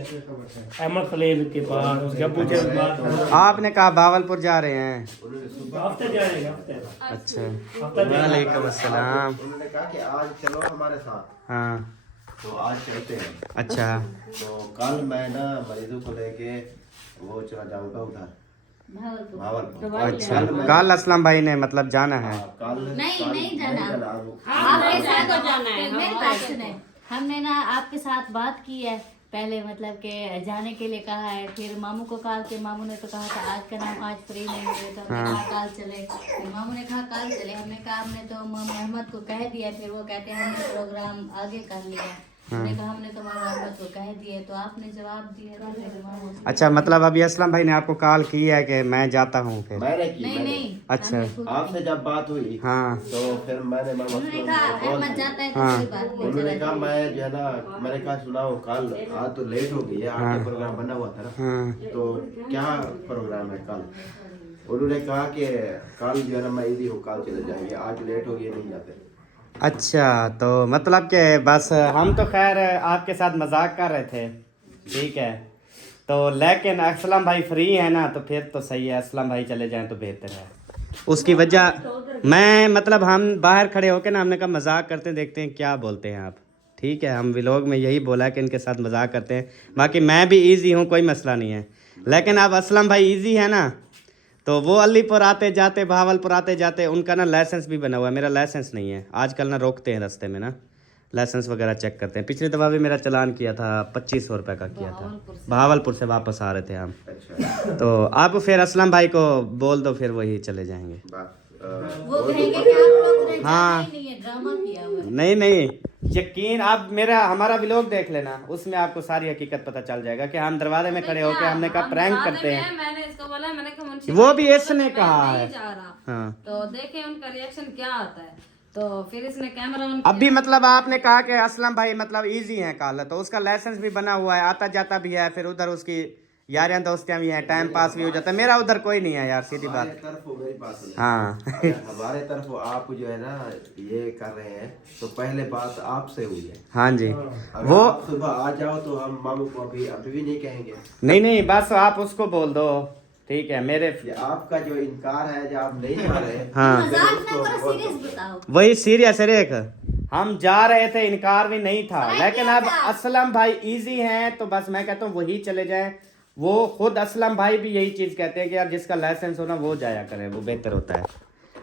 अहमद खलील के पास, उसके पूछे बात। आपने कहा बहावलपुर जा रहे हैं? हफ्ते जाएंगे हफ्ते। अच्छा वालेकुम अस्सलाम। उन्होंने कहा कि आज चलो हमारे साथ, हाँ तो आज चलते हैं। अच्छा तो कल मैं ना मरीजों को लेके वो चला जाऊंगा उधर भावलपुर। अच्छा कल असलम भाई ने मतलब जाना है? कल नहीं जाना। वो- आपके साथ जाना है। मेरी बात सुने, हमने ना आपके साथ बात की है पहले, मतलब के जाने के लिए कहा है, फिर मामू को कहा कि मामू ने तो कहा था आज का नाम आज फ्री नहीं हुए, तो हमने कहा कल चले, फिर मामू ने कहा कल चले, हमने कहा हमने तो मामू अहमद को कह दिया, फिर वो कहते हैं हमने प्रोग्राम आगे कर लिया, हमने कहा हमने तो मामू अहमद को कह दिए, तो आपने जवाब दिया था फिर मामू से- अच्छा मतलब अभी असलम भाई ने आपको कॉल की है कि मैं जाता हूँ फिर? मैंने की नहीं मैंने। नहीं अच्छा। हमने खुद- आपसे जब बात हुई हाँ तो फिर मैंने उन्होंने कहा अहमद जाता है तो हाँ। कोई बात नहीं, उन्होंने चला कहा जाइए। मैं जो है ना, मैंने कहा सुनाओ कल आज तो लेट हो गई है, आज का प्रोग्राम बना हुआ था ना, हाँ तो क्या प्रोग्राम है कल? उन्होंने कहा कि कल जो है ना मैं इधर हूँ, कल चले जाएंगे, आज लेट हो गई नहीं जाते। अच्छा तो मतलब कि बस हम तो खैर आपके साथ मजाक कर रहे थे, ठीक है, तो लेकिन असलम भाई फ्री है ना, तो फिर तो सही है, असलम भाई चले जाएं तो बेहतर है। उसकी वजह मैं मतलब हम बाहर खड़े होकर ना, हमने कहा मजाक करते हैं, देखते हैं क्या बोलते हैं आप, ठीक है, हम व्लॉग में यही बोला कि इनके साथ मजाक करते हैं, बाकी मैं भी ईजी हूँ, कोई मसला नहीं है, लेकिन अब असलम भाई ईजी है ना, तो वो अलीपुर आते जाते भावलपुर आते जाते उनका ना लाइसेंस भी बना हुआ है, मेरा लाइसेंस नहीं है, आजकल ना रोकते हैं रास्ते में ना, लाइसेंस वगैरह चेक करते हैं। पिछली दफ़ा भी मेरा चालान किया था, 2500 रुपये का किया था। बहावलपुर से वापस आ रहे थे हम। अच्छा तो आप फिर असलम भाई को बोल दो, फिर वही चले जाएंगे। बस वो कहेंगे कि आप लोगों ने हाँ। जाना ही नहीं है, ड्रामा किया हुआ है। नहीं यकीन, आप हमारा व्लॉग देख लेना, उसमें आपको सारी हकीकत पता चल जाएगा कि हम दरवाजे में खड़े होकर हमने कहा प्रैंक करते हैं। मैंने इसको बोला, मैंने कहा मुंशी वो भी इसने मैं कहा नहीं है। जा रहा। हाँ। तो देखें उनका रिएक्शन क्या आता है। तो फिर इसने कैमरा ऑन अभी मतलब आपने कहा कि असलम भाई मतलब इजी है कल, तो उसका लाइसेंस भी बना हुआ है, आता जाता भी है, फिर उधर उसकी यारियां दोस्तियां भी हैं, टाइम पास भी हो जाता है। मेरा उधर कोई नहीं है यार, सीधी हमारे बात। तरफ हो मेरी बात सुनिए। हाँ हमारे तरफ आप जो है ना ये कर रहे हैं, तो पहले बात आपसे हुई है। हाँ जी। अगर वो आप सुबह आ जाओ तो हम मामू को अभी भी नहीं कहेंगे। नहीं बस आप उसको बोल दो, ठीक है। मेरे ये आपका जो इनकार है, जो आप नहीं जा रहे, हाँ। फिर मजाक उसको ना करो, बोल दो। सीरियस बताओ। वही सीरियस है रेख, हम जा रहे थे, इनकार भी नहीं था, लेकिन अब असलम भाई इजी हैं तो बस मैं कहता हूँ वही चले जाएं। वो खुद असलम भाई भी यही चीज कहते हैं कि यार जिसका लाइसेंस हो ना वो जाया करे, वो बेहतर होता है।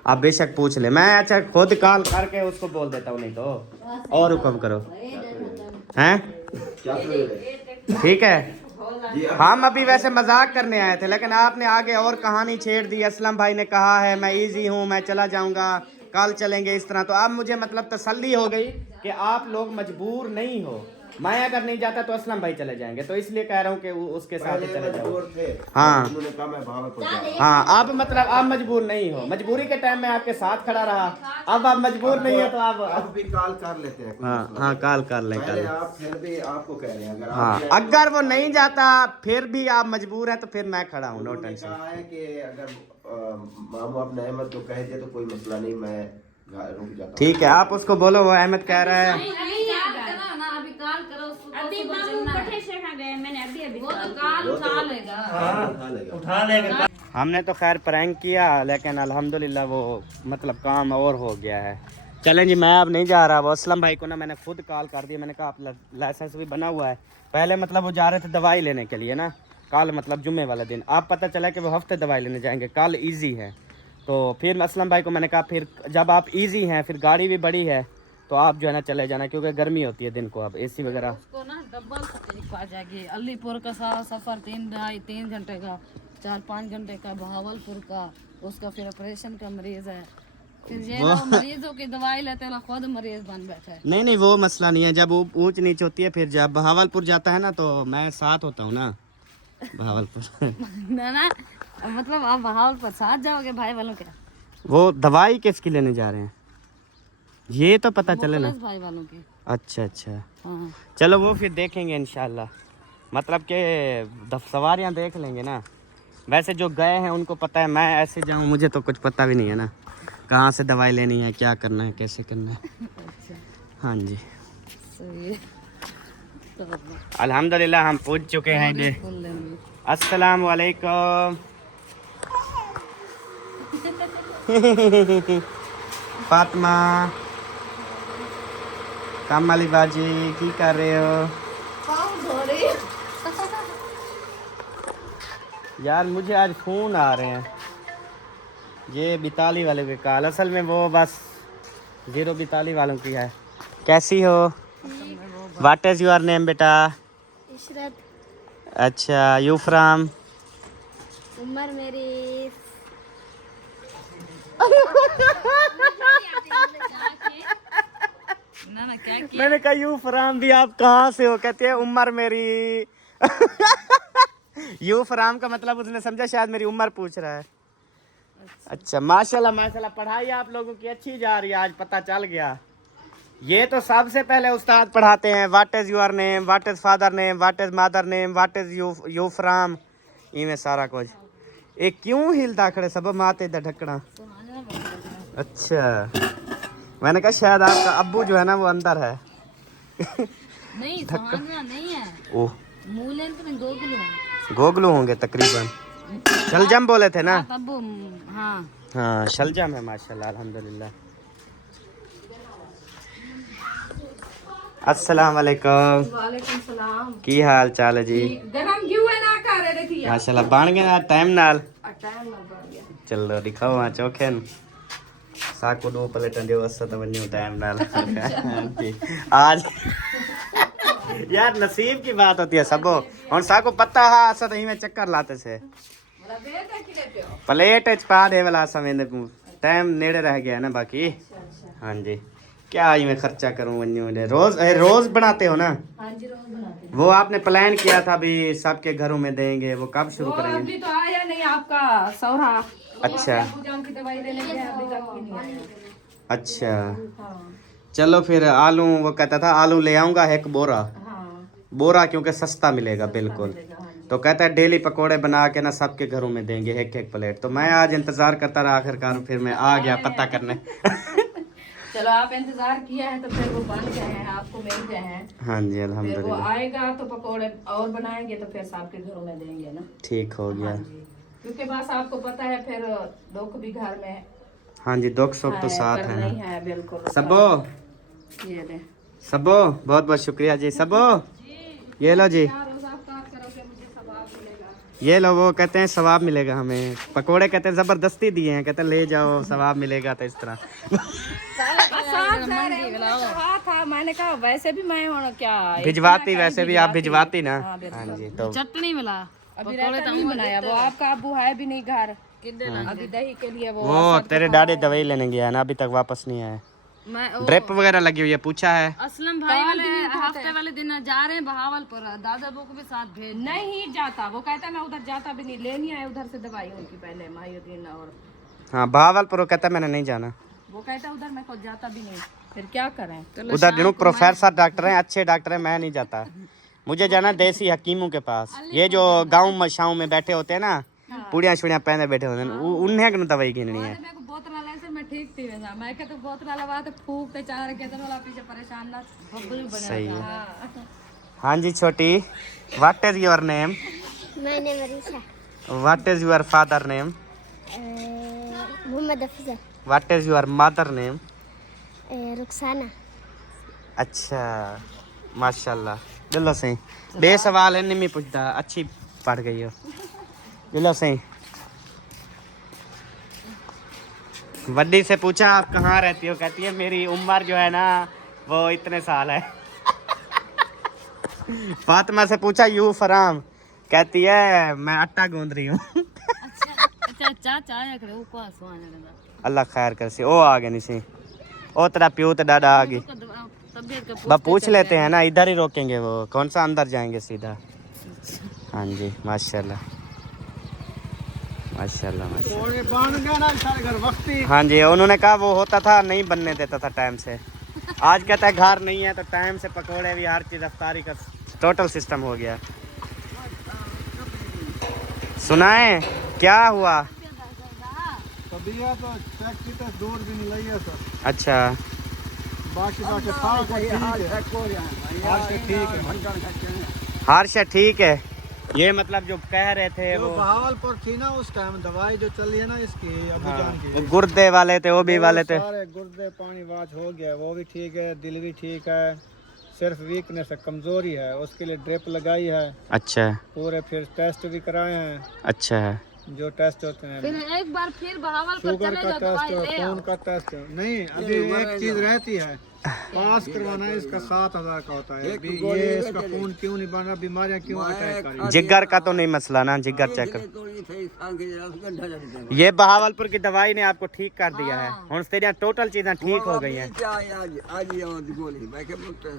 आप बेशक पूछ ले, मैं अच्छा खुद कॉल करके उसको बोल देता हूँ, नहीं तो और हुक्म करो हैं, क्या कर रहे हैं? ठीक है। जी हम अभी वैसे मजाक करने आए थे, लेकिन आपने आगे और कहानी छेड़ दी। असलम भाई ने कहा है मैं इजी हूँ, मैं चला जाऊंगा, कल चलेंगे, इस तरह। तो अब मुझे मतलब तसल्ली हो गई कि आप लोग मजबूर नहीं हो। मैं अगर नहीं जाता तो असलम भाई चले जाएंगे, तो इसलिए कह रहा हूँ कि उसके साथ ही पहले चले जाओ। मजबूर थे, हाँ। उन्होंने कहा मैं भागलपुर जा रहा हूं। हाँ अब मतलब आप मजबूर नहीं हो, मजबूरी के टाइम में आपके साथ खड़ा रहा। अब आप मजबूर नहीं है तो आप अब भी कॉल कर लेते हैं, कोई हाँ मसला हाँ नहीं। कॉल कर लें पहले कल। आप फिर भी आपको कह रहे हैं, अगर हाँ आप जाएं तो- अगर वो नहीं जाता फिर भी आप मजबूर हैं तो फिर मैं खड़ा हूँ, नो उन्होंने टेंशन। कहा है कि अगर मामू अपने अहमद को कह दिया तो कोई मसला नहीं, मैं रुक जाता हूं। ठीक है, आप उसको बोलो, वो अहमद कह रहा है। करो ना, अभी कॉल करो उसको। अभी सुबह मामू चलना है। पठे से कहाँ गए, मैंने अभी वो तो कॉल उठा लेगा। हाँ, उठा लेगा। उठा लेगा। हमने तो खैर प्रैंक किया, लेकिन अल्हम्दुलिल्लाह वो मतलब काम और हो गया है। चलें जी, मैं अब नहीं जा रहा। वो असलम भाई को ना मैंने खुद कॉल कर दिया, मैंने कहा आप लाइसेंस भी बना हुआ है। पहले मतलब वो जा रहे थे दवाई लेने के लिए ना, कल मतलब जुम्मे वाला दिन। अब पता चला कि वो हफ्ते दवाई लेने जाएंगे, कल ईजी है। तो फिर असलम भाई को मैंने कहा फिर जब आप ईजी हैं, फिर गाड़ी भी बड़ी है, तो आप जो है ना चले जाना, क्योंकि गर्मी होती है दिन को, अब एसी वगैरह। उसको ना डबल तकलीफ आ जाएगी। अलीपुर का सारा सफर 3 घंटे का, 4-5 घंटे का, बहावलपुर का, उसका फिर ऑपरेशन का मरीज है। फिर ये ना मरीजों की दवाई लेते हैं, खुद मरीज बन बैठे हैं। नहीं वो मसला नहीं है, जब वो ऊंच नीच होती है, फिर जब बहावलपुर जाता है ना तो मैं साथ होता हूँ ना बहावलपुर। ना मतलब आप बहावलपुर साथ जाओगे भाई वालों के? वो दवाई किसकी लेने जा रहे हैं ये तो पता चले ना। मुखलिस भाई वालों की। अच्छा हाँ। चलो वो फिर देखेंगे इंशाल्लाह, मतलब कि सवारियाँ देख लेंगे ना। वैसे जो गए हैं उनको पता है, मैं ऐसे जाऊँ मुझे तो कुछ पता भी नहीं है ना, कहाँ से दवाई लेनी है, क्या करना है, कैसे करना है। हाँ जी सही है। तो अल्हम्दुलिल्लाह हम पहुँच चुके हैं जी। फुल लेंगे। अस्सलाम वालेकुम। फातिमा कमली बाजी की कर रहे हो यार? मुझे आज फ़ोन आ रहे हैं, ये बिताली वाले के कॉल, असल में वो बस 042 वालों की है। कैसी हो? व्हाट इज़ योर नेम बेटा? इशरत, अच्छा, यू फ्रॉम? उम्र मेरी ना क्या किया? मैंने कहा यू फराम भी आप कहाँ से हो? कहते हैं उम्र मेरी। यू फराम का मतलब उसने समझा शायद मेरी उम्र पूछ रहा है। अच्छा माशाल्लाह माशाल्लाह, पढ़ाई आप लोगों की अच्छी जा रही है, आज पता चल गया। ये तो सबसे पहले उस्ताद पढ़ाते हैं, what is your name, what is father name, what is mother name, what is you from, इनमें सारा कुछ। एक क्यों हिलता खड़े सब माते दा ढकना। अच्छा मैंने कहा शायद आपका अब्बू जो है ना वो अंदर है। नहीं समझना नहीं है। ओह मूलें तो नहीं गोगलू हैं। गोगलू होंगे तकरीबन, शलजम बोले थे ना? तब हाँ हाँ शलजम है माशाल्लाह अल्हम्दुलिल्लाह। अस्सलाम वालेकुम। वालेकुम सलाम। की हाल चाल है जी? गरम क्यों है ना कर रहे थे माशाल्लाह बन गए ना टाइम नाल। टाइम ना बढ़ गया। चलो दिखाओ वहाँ चोखे साको 2 प्लेट जो असत वन्यो टाइम डाल आज यार नसीब की बात होती है सबो और साको पता है असत ही में चक्कर लाते से प्लेट पा दे वाला समय टाइम नेड़े रह गया ना बाकी। हाँ जी क्या ही मैं खर्चा करूँ वन्यो रोज बनाते हो ना? हाँ जी रोज बनाते हैं। वो आपने प्लान किया था अभी सबके घरों में देंगे, वो कब शुरू करेंगे? अभी तो आया नहीं आपका सौरा। अच्छा जान की दवाई लेने गया अभी तक भी नहीं आया। अच्छा चलो फिर आलू, वो कहता था आलू ले आऊंगा 1 बोरा बोरा क्योंकि सस्ता मिलेगा बिल्कुल। तो कहता है डेली पकोड़े बना के ना सबके घरों में देंगे 1-1 प्लेट। तो मैं आज इंतजार करता रहा, आखिरकार फिर मैं आ गया पता करने। चलो आप इंतजार किया है तो फिर वो बन गए हैं, आपको मिल गए हैं। हाँ जी फिर वो अल्हम्दुलिल्लाह आएगा तो पकोड़े और बनाएंगे तो फिर सबके घरों में देंगे ना। ठीक हो गया। क्योंकि बस आपको पता है फिर दुख भी घर में हाँ जी दुख सुख तो साथ है नहीं ना। है बिल्कुल। सबो ये ले सबो बहुत बहुत शुक्रिया जी। सबो ये लो जी, ये लो। वो कहते हैं सवाब मिलेगा हमें। पकोड़े कहते हैं जबरदस्ती दिए हैं, कहते हैं ले जाओ सवाब मिलेगा। तो इस तरह था मैंने कहा वैसे भी मैं हूँ क्या भिजवाती, वैसे भी आप भिजवाती ना। हाँ जी तो चटनी मिला अभी रायता नहीं बनाया। वो आपका अबू है भी नहीं घर, अभी दही के लिए वो तेरे डाडे दवाई लेने गया ना, अभी तक वापस नहीं आया। ड्रिप वगैरह लगी हुई है, पूछा है? असलम भाई वाले हफ्ते वाले दिन जा रहे हैं बहावलपुर, दादा बो को भी साथ भेज नहीं जाता। वो कहता मैं उधर जाता भी नहीं, लेनी आए उधर से दवाई उनकी पहले मायुद्दीन। और हाँ बहावलपुर कहता मैंने नहीं जाना। वो कहता उधर मैं खुद जाता भी नहीं, फिर क्या करें। उधर जिन्हों प्रोफेसर डॉक्टर हैं, अच्छे डॉक्टर हैं, मैं नहीं जाता। मुझे जाना देसी हकीमों के पास। ये जो गाँव मशाओं में बैठे होते हैं ना, पुड़िया शुड़िया पहने बैठे होते हैं, उन्हें क्यों दवाई गिननी है। बोतल से मैं ठीक थी वैसा मैं कहता बोतल वाला तो फूक के चार के वाला पीछे परेशान ना सही है। हाँ जी छोटी, what is your name? My name is Risha. What is your father name? Muhammad Afzal. What is your mother name? Ruxana. अच्छा माशाल्लाह। दिलो सही बे सवाल है नहीं पूछता, अच्छी पढ़ गई हो। दिलो सही वड्डी से पूछा आप कहाँ रहती हो? कहती है मेरी उम्र जो है ना वो इतने साल है। फातिमा से पूछा यू फराम, कहती है मैं आटा गूंद रही हूँ। अल्लाह खैर कर सी। ओ आ गए नहीं सी, ओ तेरा प्यो तो डाडा आ गई। बस पूछ लेते हैं ना, इधर ही रोकेंगे, वो कौन सा अंदर जाएंगे सीधा। हाँ जी माशाल्लाह माशाल्लाह माशाल्लाह। हाँ जी उन्होंने कहा वो होता था नहीं बनने देता था टाइम से। आज कहता है घर नहीं है तो टाइम से पकोड़े भी हर चीज़ रफ्तारी का टोटल सिस्टम हो गया। सुनाए क्या हुआ? दूर भी नहीं लगी सर। अच्छा बाकी हार्शा ठीक है। ये मतलब जो कह रहे थे वो बहावलपुर थी ना उस टाइम, दवाई जो चल रही है ना इसकी अभी जान की, गुर्दे वाले थे वो भी वाले थे। सारे गुर्दे पानी वाच हो गया, वो भी ठीक है, दिल भी ठीक है, सिर्फ वीकनेस है, कमजोरी है, उसके लिए ड्रिप लगाई है। अच्छा पूरे फिर टेस्ट भी कराए हैं। अच्छा है जो टेस्ट होते हैं, फिर एक बार फिर बहावलपुर शुगर चले का जाओ, दवाई टेस्ट, ले आओ। खून का टेस्ट नहीं, अभी एक चीज रहती है पास करवाना है, इसका 7,000 का होता है। अभी ये इसका खून क्यों नहीं बन रहा, बीमारियां क्यों अटैक कर रही हैं? जिगर का तो नहीं मसला ना, जिगर चेक कर। ये बहावलपुर की दवाई ने आपको ठीक कर दिया है, हुन तेरियां टोटल चीजें ठीक हो गई हैं।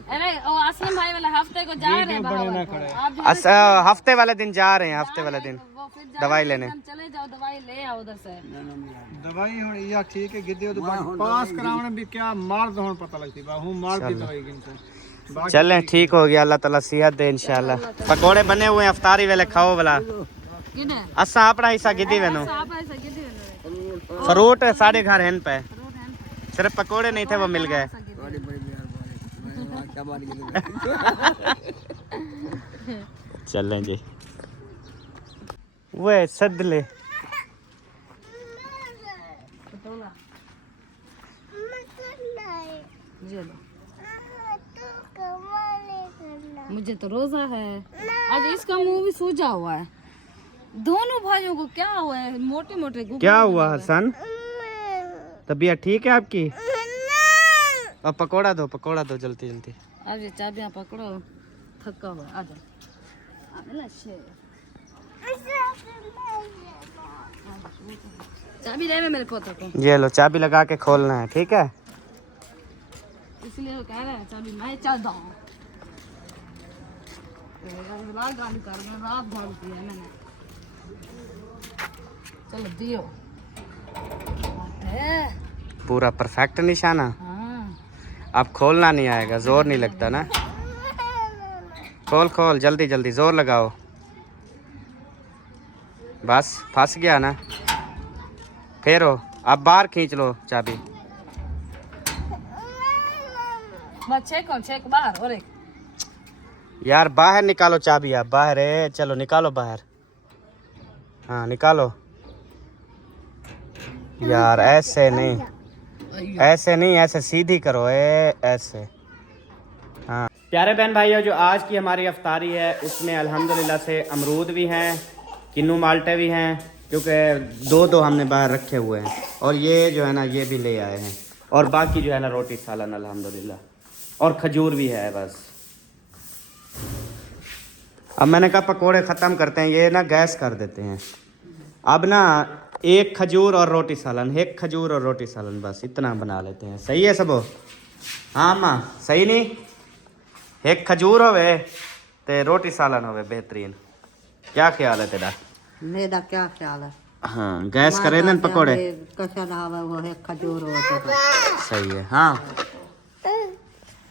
अरे ओ असलम भाई वाले हफ्ते को जा रहे हैं बहावलपुर, आप भी हफ्ते वाले दिन जा रहे हैं, हफ्ते वाले दिन वो फिर दवाई लेने। चले जाओ दवाई ले आओ उधर से। दवाई हुन या ठीक है गिद्दे तो पास करावने भी क्या मार दो पता लगती बा हूं मार दी दवाई गिनते। चलें ठीक हो गया, अल्लाह ताला सेहत दे इंशाल्लाह। पकोड़े बने हुए हैं अफ्तारी वेले खाओ वाला। किने असा अपना हिस्सा गिद्दी वेनो, आप ऐसा किदे ने फ्रूट साढ़े घर हैं पे, सिर्फ पकोड़े नहीं थे वो मिल गए। चलें जी वे सदले मुझे तो रोजा है आज, इसका मुंह भी सूजा हुआ है। दोनों भाइयों को क्या हुआ है, मोटे मोटे क्या हुआ हसन? तबीयत ठीक है आपकी? अब पकौड़ा दो जल्दी जल्दी। अब ये चाबियां पकड़ो, थका हुआ आ जाओ। चाबी दे मेरे पोते को। ये लो चाबी लगा के खोलना है, ठीक है? इसलिए वो कह रहा है चाबी मैं चाहता हूँ। रात गाली कर रहे, रात भाग दिया मैंने। चलो दियो। पूरा परफेक्ट निशाना। हाँ। अब खोलना नहीं आएगा, जोर नहीं लगता ना। खोल जल्दी जल्दी जोर लगाओ। बस फंस गया ना, फेरो अब बाहर खींच लो चाबी। बस छेक बाहर और एक। यार बाहर निकालो चाबी, आप बाहर है, चलो निकालो बाहर। हाँ निकालो यार, ऐसे नहीं ऐसे सीधी करो, ऐसे। हाँ प्यारे बहन भाइयों, जो आज की हमारी अफ्तारी है उसमें अल्हम्दुलिल्लाह से अमरूद भी हैं, किन्नू माल्टे भी हैं, क्योंकि दो हमने बाहर रखे हुए हैं, और ये जो है ना ये भी ले आए हैं, और बाकी जो है ना रोटी सालन अल्हम्दुलिल्लाह, और खजूर भी है बस। अब मैंने कहा पकोड़े ख़त्म करते हैं, ये ना गैस कर देते हैं। अब ना एक खजूर और रोटी सालन, एक खजूर और रोटी सालन, बस इतना बना लेते हैं। सही है सबो? हाँ माँ सही नहीं? एक खजूर होवे ते रोटी सालन होवे बेहतरीन। क्या ख्याल है तेरा? मेरा क्या ख्याल है? हाँ गैस करे ना पकोड़े। कैसा ना हवा वो है खजूर हो तो सही है। हाँ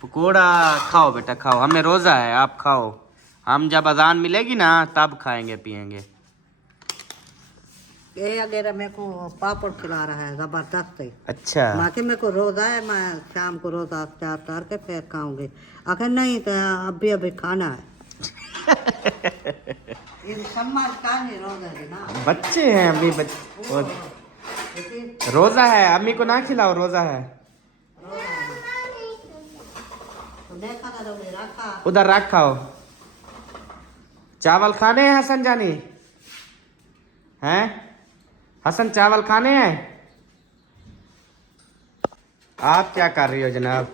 पकोड़ा खाओ बेटा खाओ, हमें रोज़ा है, आप खाओ। हम जब अजान मिलेगी ना तब खाएंगे पिएंगे। ये अगर मेरे को पापड़ खिला रहा है जबरदस्त है। अच्छा बाकी मेरे को रोजा है, मैं शाम को रोजा अफ्तार करके फिर खाऊंगी। अगर नहीं तो अभी खाना है। रोजा है ना, बच्चे हैं अभी रोज़ा है, अम्मी को ना खिलाओ, रोज़ा है। उधर रख खाओ। चावल खाने हैं हसन जानी? हैं हसन चावल खाने हैं? आप क्या कर रही हो जनाब?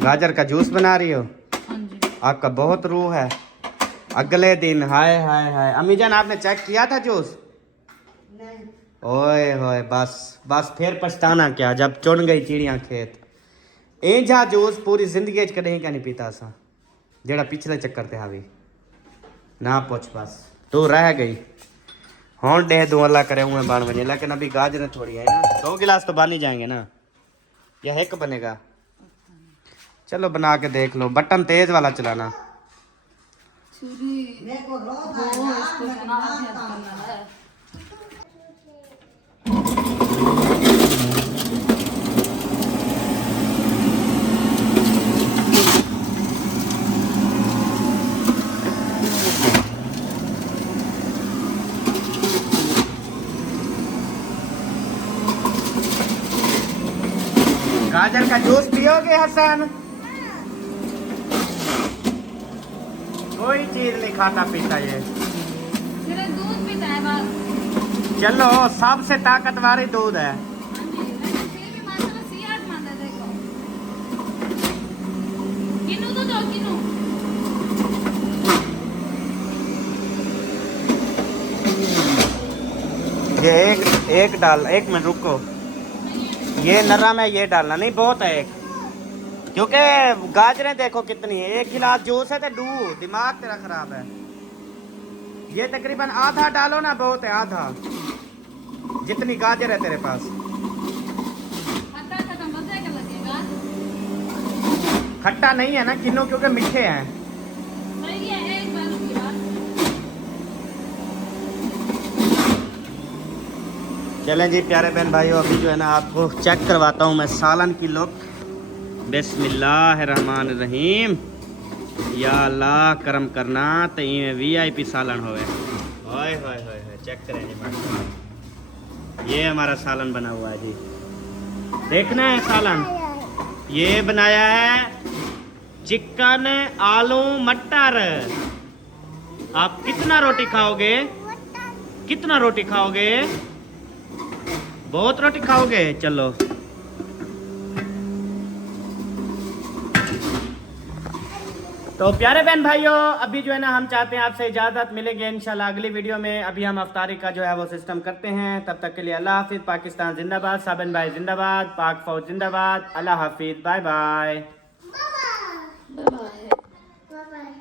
गाजर का जूस बना रही हो? हाँ जी। आपका बहुत रूह है। अगले दिन हाय हाय हाय, अम्मी जान आपने चेक किया था जूस? ओए होए बस फिर पछताना क्या जब चुन गई चिड़िया खेत। जा जूस पूरी जिंदगी कहीं का नहीं पीता सा, जेड़ा पिछले चक्कर ते हावी ना पूछ, बस तू रह गई। हों डे दो अल्लाह करे हुए बन बने, लेकिन अभी गाजरें थोड़ी है ना, 2 गिलास तो बन ही जाएंगे ना, या एक बनेगा? चलो बना के देख लो, बटन तेज वाला चलाना। गाजर का जूस पियोगे हसन? कोई चीज नहीं खाता पीता ये, सिर्फ दूध पीता है बस। चलो सबसे ताकतवर ही दूध है। ये एक डाल, 1 मिनट रुको, ये नरम है, ये डालना नहीं, बहुत है एक, क्योंकि गाजरें देखो कितनी है, 1 गिलास जूस है तो दूध, दिमाग तेरा खराब है। ये तकरीबन आधा डालो ना, बहुत है आधा, जितनी गाजर है तेरे पास। खट्टा नहीं है ना किन्नू, क्योंकि मीठे हैं। चलें जी प्यारे बहन भाइयों, अभी जो है ना आपको चेक करवाता हूँ मैं सालन की लुक। बिस्मिल्लाहिर्रहमानिर्रहीम। या अल्लाह करम करना तो ये VIP सालन होवे। हाय हाय हाय हाय, चेक करें जी माशाल्लाह, ये हमारा सालन बना हुआ है जी, देखना है सालन। ये बनाया है चिकन आलू मटर। आप कितना रोटी खाओगे? कितना रोटी खाओगे? बहुत रोटी खाओगे? चलो। तो प्यारे बहन भाइयों, अभी जो है ना हम चाहते हैं आपसे इजाज़त, मिलेंगे इंशाल्लाह अगली वीडियो में। अभी हम अफ्तारी का जो है वो सिस्टम करते हैं। तब तक के लिए अल्लाह हाफिज़। पाकिस्तान जिंदाबाद, साबिन भाई जिंदाबाद, पाक फौज जिंदाबाद। अल्लाह हाफिज़, बाय बाय। Bye bye.